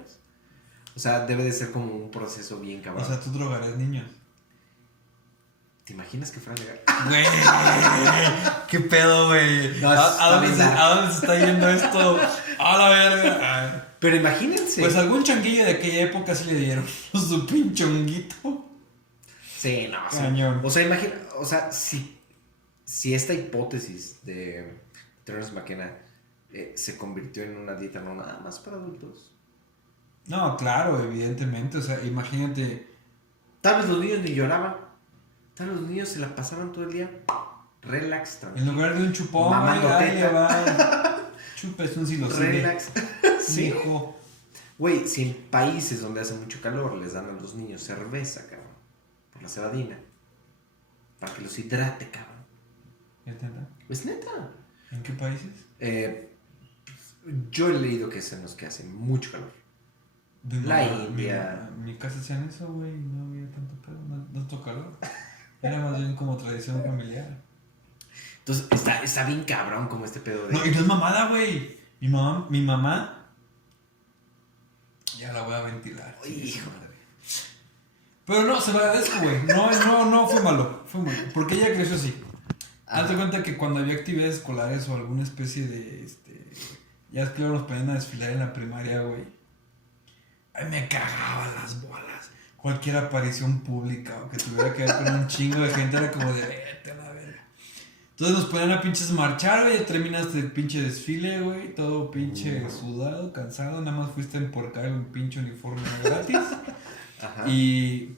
O sea, debe de ser como un proceso bien O cabrón. sea, tú drogarás niños. ¿Te imaginas que fuera legal? Güey, qué pedo, güey. No, ¿A dónde se está yendo esto? A la verga. Ay. Pero imagínense. Pues algún changuillo de aquella época sí le dieron su pinche honguito. Sí, no, sí. Cañón. O sea, si esta hipótesis de Terence McKenna se convirtió en una dieta no nada más para adultos. No, claro, evidentemente. O sea, imagínate. Tal vez los niños ni lloraban. Tal vez los niños se la pasaban todo el día relax, tranquilo. En lugar de un chupón, Mamando güey, ahí teta. le va. Chupes un silocine. Relax. Sí. Hijo. Güey, si en países donde hace mucho calor les dan a los niños cerveza, cabrón, por la cebadina, para que los hidrate, cabrón. ¿Es neta? Es neta. ¿En qué países? Yo he leído que es en los que hace mucho calor. La India. En mi casa hacían eso, güey, no había tanto pedo, no tanto calor. Era más bien como tradición familiar. Entonces, está bien cabrón como este pedo de... No, y no es mamada, güey. Mi mamá. Ya la voy a ventilar. Hijo. Pero no, se lo agradezco, güey. No fue malo. Fue malo. Porque ella creció así. Hazte cuenta que cuando había actividades escolares o alguna especie de. Ya es que luego nos ponían a desfilar en la primaria, güey. Ay, me cagaban las bolas. Cualquier aparición pública o que tuviera que ver con un chingo de gente era como de vete a la verga. Entonces nos ponían a pinches marchar, güey. Ya terminaste el pinche desfile, güey. Todo pinche sudado, cansado. Nada más fuiste a emporcar un pinche uniforme gratis. Ajá. Y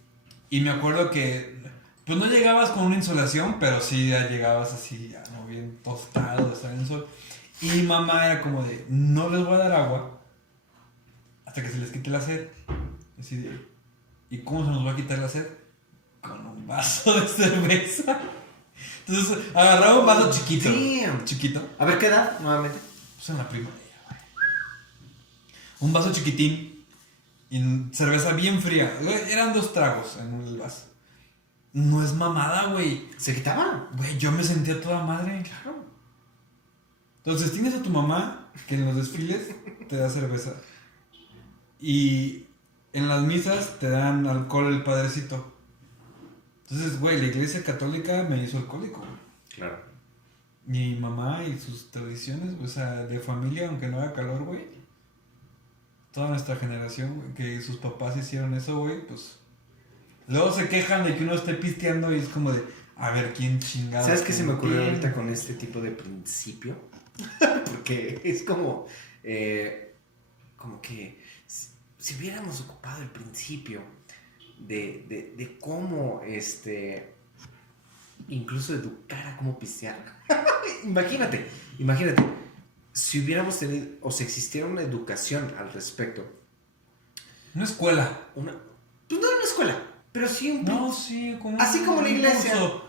me acuerdo que pues no llegabas con una insolación, pero sí ya llegabas así, ya no bien tostado de estar en el sol. Y mi mamá era como de, no les voy a dar agua hasta que se les quite la sed. Así de, ¿y cómo se nos va a quitar la sed? Con un vaso de cerveza. Entonces agarraba un vaso chiquito. Damn. Chiquito. A ver, ¿qué edad nuevamente? Pues en la primaria, güey. Un vaso chiquitín. Y cerveza bien fría. Eran 2 tragos en el vaso. No es mamada, güey. ¿Se quitaba? Güey, yo me sentía toda madre. Claro. Entonces tienes a tu mamá que en los desfiles te da cerveza. Y en las misas te dan alcohol el padrecito. Entonces, güey, la iglesia católica me hizo alcohólico. Claro. Mi mamá y sus tradiciones, o sea, de familia, aunque no haga calor, güey. Toda nuestra generación, güey, que sus papás hicieron eso, güey, pues... Luego se quejan de que uno esté pisteando y es como de... A ver, ¿quién chingado? ¿Sabes qué se me ocurrió ahorita con este tipo de principio? Porque es como... como que... Si hubiéramos ocupado el principio de cómo, incluso educar a cómo pistear. Imagínate. Si hubiéramos tenido, o si existiera una educación al respecto. Una escuela. Pues no era una escuela, pero sí un... No, sí, como... Así como la iglesia. Curso.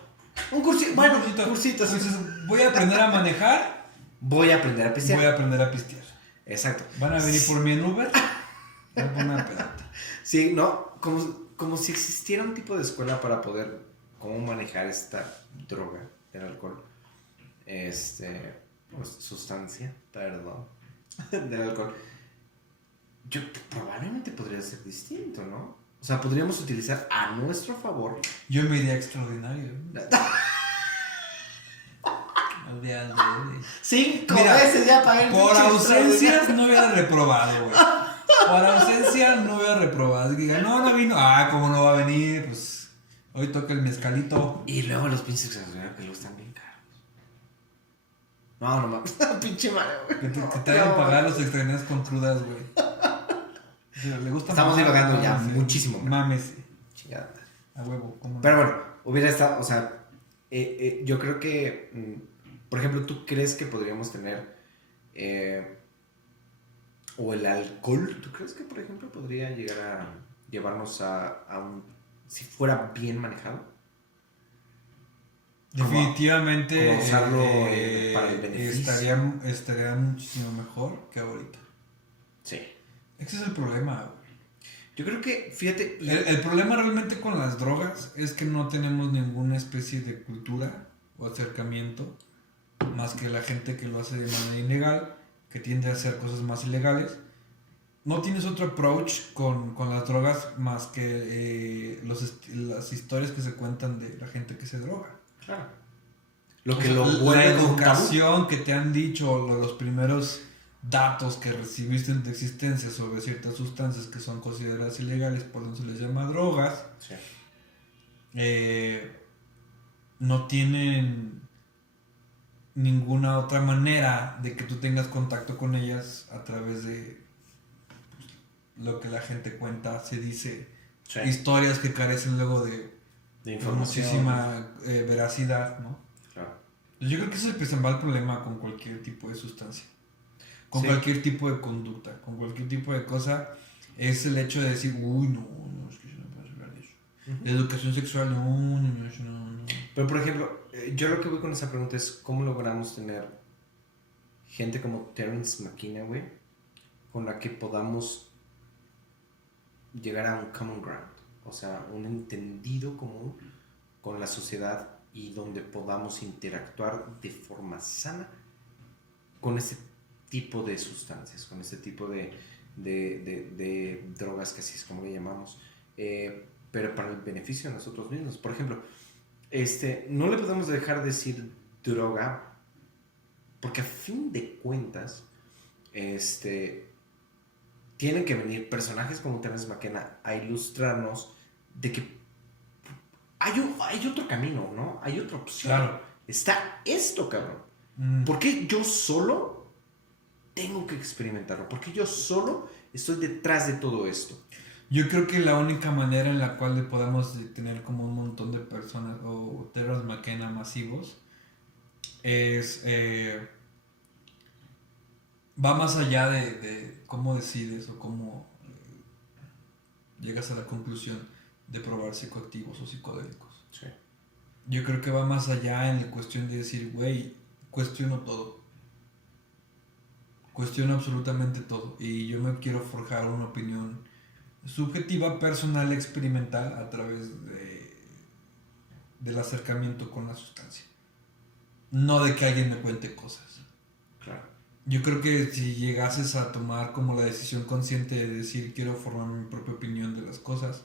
Un cursito, bueno, un cursito. cursito. Así. Entonces, voy a aprender a manejar. Voy a aprender a pistear. Voy a aprender a pistear. Exacto. ¿Van a venir por mí en Uber? Voy a poner una pedata. Sí, ¿no? Como si existiera un tipo de escuela para poder cómo manejar esta droga del alcohol. Pues, sustancia, perdón, del alcohol. Probablemente podría ser distinto, ¿no? O sea, podríamos utilizar a nuestro favor. Yo me iría extraordinario. Olvídate. 5 Mira, veces ya pagué el Por pinche ausencias extraordinario. no hubiera reprobado, güey. Por ausencia no hubiera reprobado. Que digan, no vino. Ah, ¿cómo no va a venir? Pues hoy toca el mezcalito. Y luego los pinches extraordinarios que luego están bien caros. No mames. Pinche madre, güey. Que te hagan pagar los extraordinarios con crudas, güey. O sea, le gusta. Estamos divagando ya mámese. muchísimo. Mámese. Chingada. A huevo. ¿Cómo no? Pero bueno, hubiera estado, o sea, yo creo que, por ejemplo, ¿tú crees que podríamos tener, o el alcohol, ¿tú crees que, por ejemplo, podría llegar a llevarnos a un, si fuera bien manejado? Definitivamente como usarlo para el beneficio. estaría muchísimo mejor que ahorita. Sí. Ese es el problema, güey. Yo creo que, fíjate... El problema realmente con las drogas es que no tenemos ninguna especie de cultura o acercamiento más que la gente que lo hace de manera ilegal, que tiende a hacer cosas más ilegales. no tienes otro approach con las drogas más que las historias que se cuentan de la gente que se droga. Claro. Lo O que sea, lo la vuelve como un tabú. educación que te han dicho, los primeros datos que recibiste en tu existencia sobre ciertas sustancias que son consideradas ilegales, por donde se les llama drogas, Sí. no tienen ninguna otra manera de que tú tengas contacto con ellas a través de lo que la gente cuenta, se dice, Sí. historias que carecen luego de información. muchísima veracidad, ¿no? Claro. Yo creo que ese es el principal problema con cualquier tipo de sustancia, con Sí. cualquier tipo de conducta, con cualquier tipo de cosa, es el hecho de decir, uy, no, es que yo no puedo hablar de eso. Ujú. Educación sexual, no. Pero por ejemplo, yo lo que voy con esa pregunta es cómo logramos tener gente como Terence McKenna, güey, con la que podamos llegar a un common ground, o sea, un entendido común con la sociedad y donde podamos interactuar de forma sana con este tipo de sustancias, con este tipo de drogas, que así es como le llamamos, pero para el beneficio de nosotros mismos. Por ejemplo, no le podemos dejar de decir droga porque a fin de cuentas tienen que venir personajes como Terence McKenna a ilustrarnos de que hay otro camino, ¿no? Hay otra opción. Claro. Está esto, cabrón. ¿Por qué yo solo tengo que experimentarlo? ¿Por qué yo solo estoy detrás de todo esto? Yo creo que la única manera en la cual podemos tener como un montón de personas o Terence McKenna masivos es va más allá de cómo decides o cómo llegas a la conclusión de probar psicoactivos o psicodélicos. Sí. Yo creo que va más allá en la cuestión de decir, güey, cuestiono todo. Cuestiono absolutamente todo. Y yo me quiero forjar una opinión subjetiva, personal, experimental a través del acercamiento con la sustancia. No de que alguien me cuente cosas. Claro. Yo creo que si llegases a tomar como la decisión consciente de decir quiero formar mi propia opinión de las cosas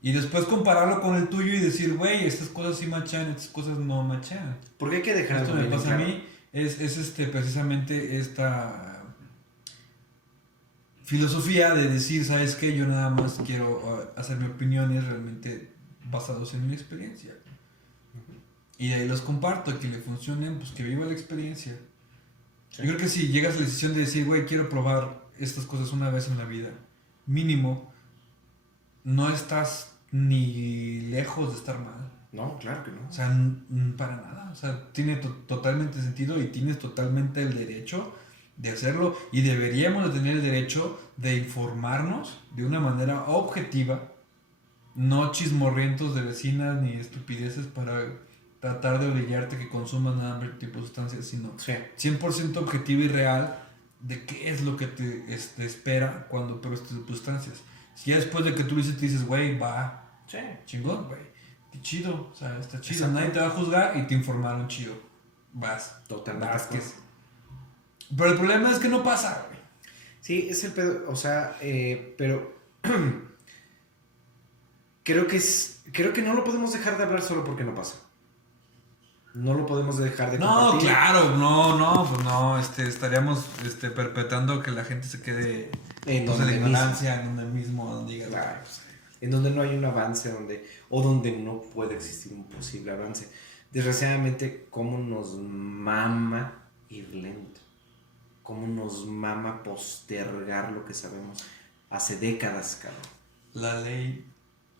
y después compararlo con el tuyo y decir, güey, estas cosas sí machan, estas cosas no machan. Porque hay que dejar Esto me bien pasa claro. a mí, es precisamente esta filosofía de decir, ¿sabes qué? Yo nada más quiero hacer mis opiniones realmente basados en mi experiencia. Y de ahí los comparto, a quien le funcionen, pues que viva la experiencia. Sí. Yo creo que si llegas a la decisión de decir, güey, quiero probar estas cosas una vez en la vida, mínimo, no estás ni lejos de estar mal. No, claro que no. O sea, para nada. O sea, tiene totalmente sentido y tienes totalmente el derecho de hacerlo. Y deberíamos de tener el derecho de informarnos de una manera objetiva, no chismorrientos de vecinas ni estupideces para tratar de obligarte que consumas nada más tipo de sustancias, sino sí. 100% objetivo y real de qué es lo que te espera cuando pruebes tus sustancias. Si ya después de que tú lo dices, te dices, güey, va, sí. Chingón, güey, qué chido, o sea, está chido. Exacto. Nadie te va a juzgar y te informaron chido. Vas. Totalmente. Vas, pero el problema es que no pasa, güey. Sí, es el pedo, o sea, pero creo que no lo podemos dejar de hablar solo porque no pasa. No lo podemos dejar de compartir. No, claro, no, estaríamos perpetuando que la gente se quede en donde ignorancia, en donde mismo, donde diga, claro, pues, en donde no hay un avance, o donde no puede existir un posible avance. Desgraciadamente, cómo nos mama ir lento, cómo nos mama postergar lo que sabemos hace décadas, cabrón. La ley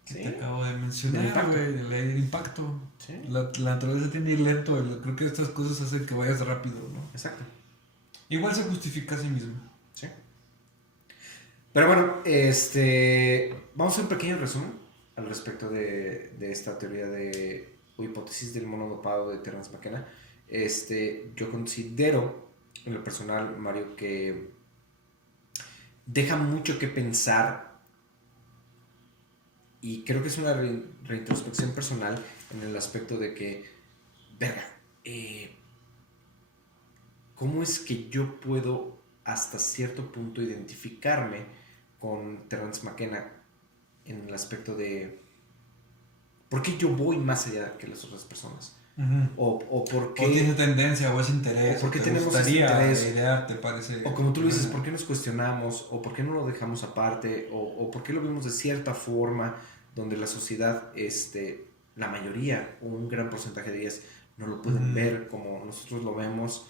que ¿sí? te acabo de mencionar, güey, la ley del impacto. ¿Sí? La naturaleza tiende a ir lento, creo que estas cosas hacen que vayas rápido, ¿no? Exacto. Igual se justifica a sí mismo. Sí. Pero bueno, vamos a hacer un pequeño resumen al respecto de esta teoría o hipótesis del mono dopado de Terence McKenna. Yo considero, en lo personal, Mario, que deja mucho que pensar. Y creo que es una reintrospección personal en el aspecto de que, verga, ¿cómo es que yo puedo hasta cierto punto identificarme con Terence McKenna en el aspecto de por qué yo voy más allá que las otras personas. O por qué... O tiene tendencia, o es interés, o por qué te tenemos gustaría ese interés, idear, te parece... O como tú lo dices, ¿por qué nos cuestionamos? ¿O por qué no lo dejamos aparte? ¿O por qué lo vemos de cierta forma donde la sociedad, la mayoría, o un gran porcentaje de ellas, no lo pueden ver como nosotros lo vemos?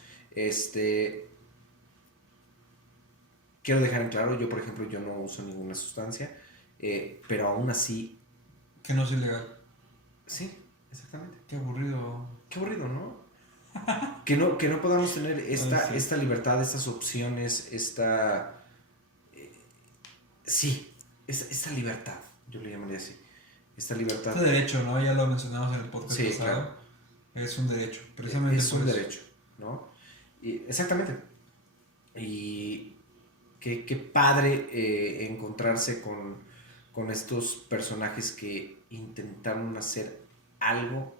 Quiero dejar en claro, yo por ejemplo, yo no uso ninguna sustancia, pero aún así... Que no es ilegal. Sí, exactamente. Qué aburrido. Qué aburrido, ¿no? que no podamos tener esta libertad, estas opciones, esta libertad, yo le llamaría así. Esta libertad. Este derecho, ¿no? Ya lo mencionamos en el podcast Sí, pasado. claro. Es un derecho, precisamente. Es un derecho, ¿no? Exactamente. Y qué padre encontrarse con estos personajes que intentaron hacer algo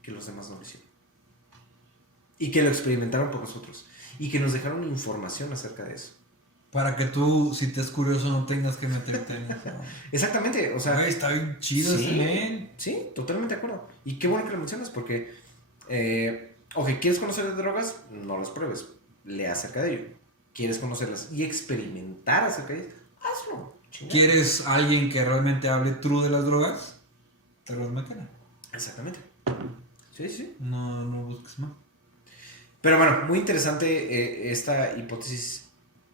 que los demás no lo hicieron. Y que lo experimentaron por nosotros. Y que nos dejaron información acerca de eso. Para que tú, si te es curioso, no tengas que meterte en eso. Exactamente, o sea... Güey, está bien chido sí, ese men. Sí, totalmente de acuerdo. Y qué bueno que lo mencionas porque... ¿quieres conocer de drogas? No las pruebes. Lee acerca de ello. ¿Quieres conocerlas y experimentar acerca de ellas? Hazlo. Chingada. ¿Quieres alguien que realmente hable true de las drogas? Te los meten. Exactamente. Sí. No busques más. Pero bueno, muy interesante esta hipótesis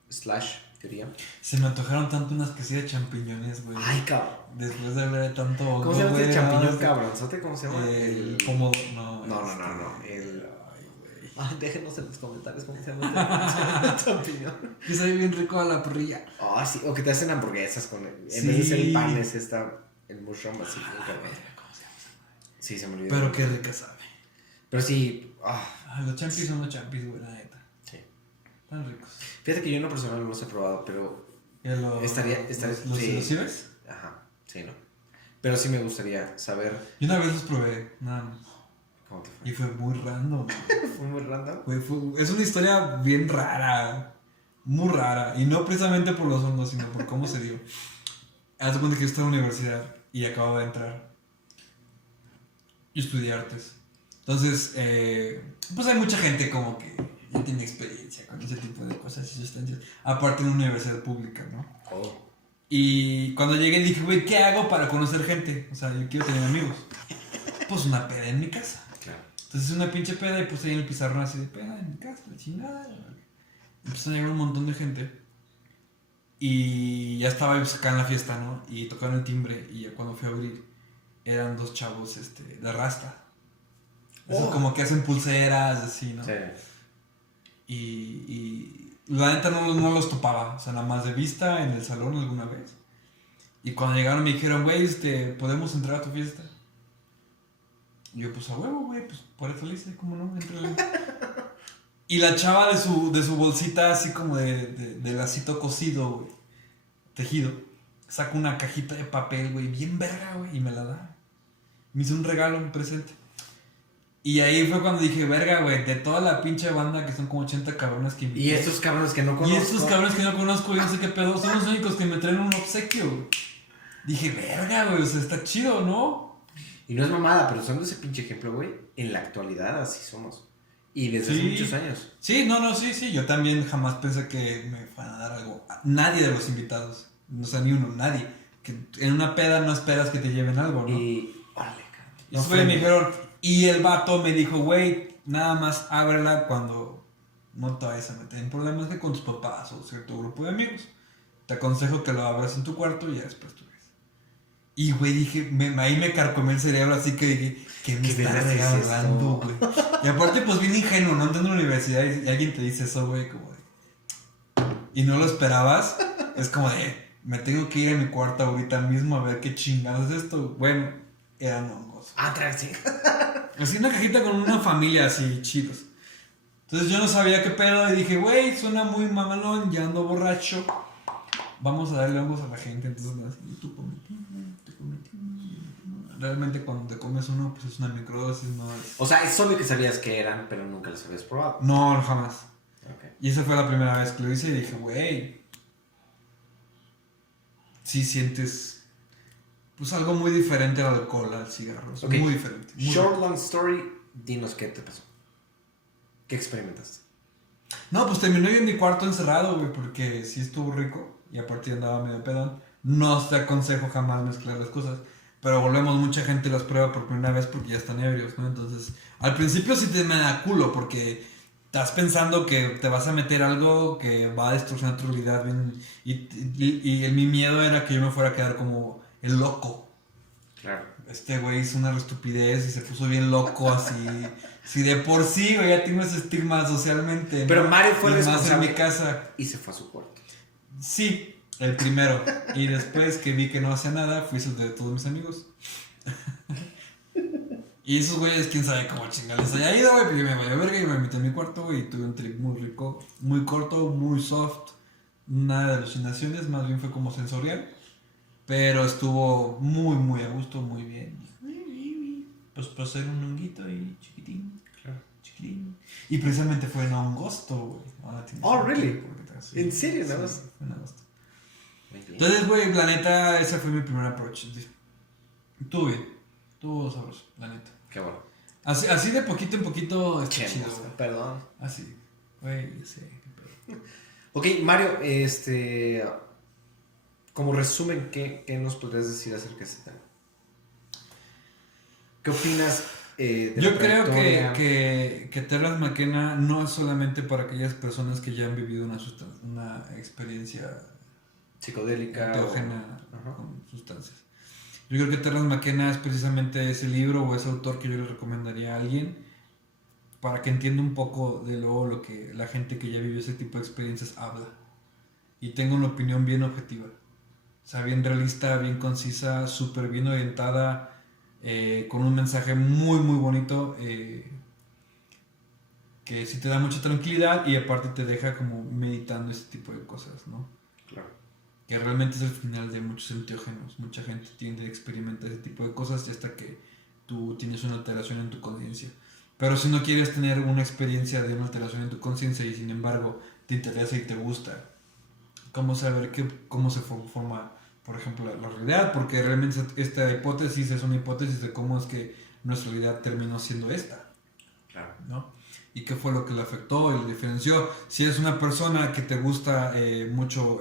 / teoría. Se me antojaron tanto unas quesillas de champiñones, güey. Ay, cabrón. Después de hablar de tanto... ¿Cómo se llama este champiñón cabrón? cabronzote? ¿Cómo se llama? El pomodoro. No. Ay, güey. Ay, déjenos en los comentarios cómo se llama este champiñón. Que sabe bien rico a la parrilla. Ah, sí. O que te hacen hamburguesas con... En Sí. vez de ser el pan, es el mushroom así. ¿Cómo se llama? Sí, se me olvidó. Pero qué rica sabe. Pero sí... Los champis son los champis, güey, la neta. Sí. Tan ricos. Fíjate que yo en lo personal no los he probado, pero... Estaría ¿Los sí. recibes? Ajá, sí, no. Pero sí me gustaría saber Yo una vez los probé, nada más. cómo te fue. Y fue muy random. Fue muy random. Güey, es una historia bien rara. Muy rara. Y no precisamente por los hongos, sino por cómo se dio. Haz de cuenta que yo estaba en la universidad y acababa de entrar. Y estudié artes. Entonces, pues hay mucha gente como que ya tiene experiencia con ese tipo de cosas y sustancias. Aparte en una universidad pública, ¿no? Oh. Y cuando llegué dije, güey, ¿qué hago para conocer gente? O sea, yo quiero tener amigos. Pues una peda en mi casa. Claro. Entonces una pinche peda y puse ahí en el pizarrón así de peda en mi casa, la chingada. Empezó a llegar un montón de gente. Y ya estaba acá en la fiesta, ¿no? Y tocaron el timbre y ya cuando fui a abrir eran dos chavos de rasta. Esos como que hacen pulseras, así, ¿no? Sí. Y la neta no los topaba, o sea, nada más de vista en el salón alguna vez. Y cuando llegaron me dijeron, güey, ¿podemos entrar a tu fiesta? Y yo, pues a huevo, güey, pues por eso le hice, ¿cómo no? Entrale. Y la chava de su bolsita, así como de lacito cosido, güey, tejido, saca una cajita de papel, güey, bien verga, güey, y me la da. Me hizo un regalo, un presente. Y ahí fue cuando dije, verga, güey, de toda la pinche banda que son como 80 cabrones que invité. Y estos cabrones que no conozco. Y estos cabrones que no conozco, yo no sé qué pedo, son los únicos que me traen un obsequio, güey. Dije, verga, güey, o sea, está chido, ¿no? Y no es mamada, pero usando ese pinche ejemplo, güey, en la actualidad así somos. Y desde hace muchos años. Sí, sí, yo también jamás pensé que me fueran a dar algo. Nadie de los invitados, o sea, ni uno, nadie. Que en una peda no esperas que te lleven algo, ¿no? Y, órale, cabrón. Y eso fue, me dijeron, y el vato me dijo, güey, nada más ábrela cuando no te vayas a meter en problemas que con tus papás o cierto grupo de amigos. Te aconsejo que lo abras en tu cuarto y ya después tú ves. Y, güey, dije, ahí me carcomé el cerebro, así que dije, ¿qué me estás regalando, güey? Y aparte, pues, bien ingenuo, ¿no? Entrando en la universidad y alguien te dice eso, güey, como de... Y no lo esperabas, es como de, me tengo que ir a mi cuarto ahorita mismo a ver qué chingados es esto. Bueno, eran hongos. Ah, sí. Así una cajita con una familia así, chidos. Entonces yo no sabía qué pedo y dije, güey, suena muy mamalón, ya ando borracho. Vamos a darle hongos a la gente. Entonces me hacen, tú comete uno. Realmente cuando te comes uno, pues es una microdosis, no es... O sea, es obvio que sabías que eran, pero nunca los habías probado. No, jamás. Okay. Y esa fue la primera vez que lo hice y dije, güey, sí sientes pues algo muy diferente al alcohol, al cigarro. Es Okay. muy diferente. Muy Short, long story, dinos qué te pasó. ¿Qué experimentaste? No, pues terminé yo en mi cuarto encerrado, güey, porque sí estuvo rico y aparte andaba medio pedón. No te aconsejo jamás mezclar las cosas, pero volvemos, mucha gente las prueba por primera vez porque ya están ebrios, ¿no? Entonces, al principio sí te me da culo porque estás pensando que te vas a meter algo que va a destrozar tu realidad bien, y mi miedo era que yo me fuera a quedar como el loco. Claro. Este güey hizo una estupidez y se puso bien loco así. Si de por sí, güey, ya tengo ese estigma socialmente, ¿no? Pero Mario fue Y el más en responsable mi casa. y se fue a su cuarto. Sí, el primero. Y después que vi que no hacía nada, fui el de todos mis amigos. Y esos güeyes, quién sabe cómo chingales haya ido, güey. Pero yo me valió verga y me metí en mi cuarto, güey. Y tuve un trip muy rico, muy corto, muy soft. Nada de alucinaciones, más bien fue como sensorial. Pero estuvo muy, muy a gusto, muy bien. Pues para hacer un honguito y chiquitín. Claro. Chiquitín. Y precisamente fue en agosto, güey. Oh, really? Sí, ¿En serio, sí, en agosto? fue en agosto. Muy bien. Entonces, güey, la neta, ese fue mi primer approach. Estuvo bien. Estuvo sabroso, la neta. Qué bueno. Así de poquito en poquito está Qué chido, hermoso. güey. Perdón. Así. Güey, sí. Ok, Mario, como resumen, ¿qué nos podrías decir acerca de este tema? ¿Qué opinas de la Yo creo trayectoria? que Terrence McKenna no es solamente para aquellas personas que ya han vivido una experiencia Psicodélica. enteógena Ajá. con sustancias. Yo creo que Terrence McKenna es precisamente ese libro o ese autor que yo le recomendaría a alguien para que entienda un poco de luego lo que la gente que ya vivió ese tipo de experiencias habla y tenga una opinión bien objetiva. O sea, bien realista, bien concisa, súper bien orientada, con un mensaje muy, muy bonito, que sí te da mucha tranquilidad y aparte te deja como meditando este tipo de cosas, ¿no? Claro. Que realmente es el final de muchos enteógenos. Mucha gente tiende a experimentar ese tipo de cosas y hasta que tú tienes una alteración en tu conciencia. Pero si no quieres tener una experiencia de una alteración en tu conciencia y sin embargo te interesa y te gusta, ¿cómo saber cómo se forma, por ejemplo, la realidad? Porque realmente esta hipótesis es una hipótesis de cómo es que nuestra realidad terminó siendo esta. Claro. ¿No? Y qué fue lo que le afectó y le diferenció. Si eres una persona que te gusta mucho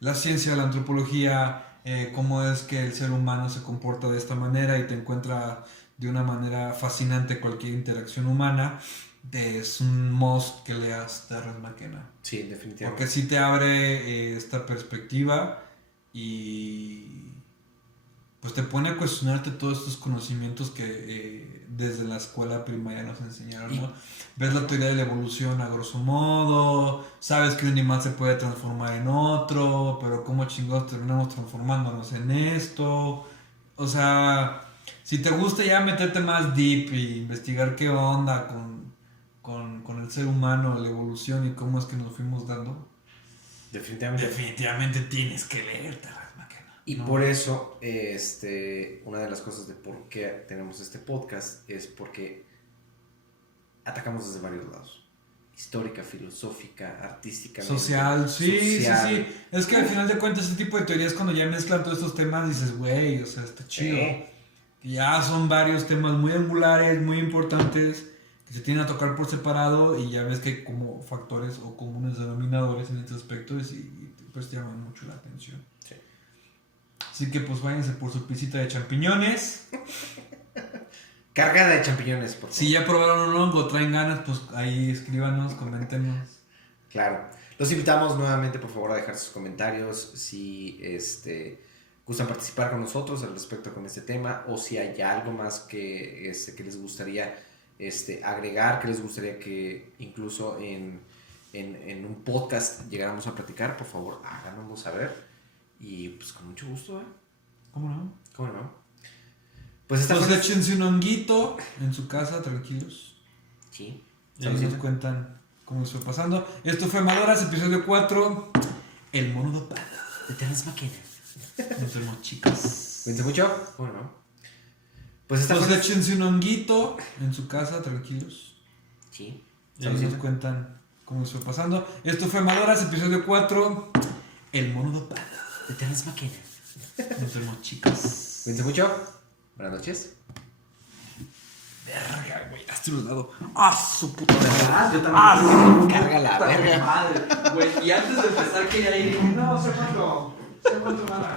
la ciencia, la antropología, cómo es que el ser humano se comporta de esta manera y te encuentra de una manera fascinante cualquier interacción humana, es un must que leas Terrence McKenna. Sí, definitivamente. Porque sí te abre esta perspectiva y pues te pone a cuestionarte todos estos conocimientos que desde la escuela primaria nos enseñaron, ¿no? Ves la teoría de la evolución a grosso modo, sabes que un animal se puede transformar en otro, pero cómo chingados terminamos transformándonos en esto. O sea, si te gusta ya meterte más deep y investigar qué onda con el ser humano, la evolución y cómo es que nos fuimos dando, definitivamente tienes que leer Terrence McKenna. Y ¿no? por eso, una de las cosas de por qué tenemos este podcast es porque atacamos desde varios lados. Histórica, filosófica, artística, Social, sí. social. Es que al final de cuentas ese tipo de teorías cuando ya mezclan todos estos temas dices, güey, o sea, está chido. Ya son varios temas muy angulares, muy importantes, que se tienen a tocar por separado y ya ves que hay como factores o comunes denominadores en este aspecto y pues llaman mucho la atención. Sí. Así que pues váyanse por su pisita de champiñones. Cargada de champiñones, por favor. Si ya probaron un hongo, traen ganas, pues ahí escríbanos, coméntenos. Claro. Los invitamos nuevamente, por favor, a dejar sus comentarios si gustan participar con nosotros al respecto con este tema o si hay algo más que les gustaría agregar, que les gustaría que incluso en un podcast llegáramos a platicar, por favor, háganoslo saber y pues con mucho gusto, ¿eh? ¿Cómo no? ¿Cómo no? Pues esta Pues fue... échense un honguito en su casa, tranquilos. Sí. Y ahí nos cuentan cómo les fue pasando. Esto fue Madoras, episodio 4. El mono dopado. De Terrence McKenna. Nos vemos, chicas. Cuídense mucho. ¿Cómo no? Pues esta Pues fue... échense un honguito en su casa, tranquilos. Sí. Y ahí nos cuentan cómo se fue pasando. Esto fue Madoras, episodio 4. El mono dopado. De las máquinas. Nos vemos, chicos. Cuídense mucho. Buenas noches. Verga, güey. Hazte un lado. ¡Ah, su puta Ah, yo también. Carga la verga. Madre, güey. Y antes de empezar, quería ir. No, se cuánto. Se cuánto, mala.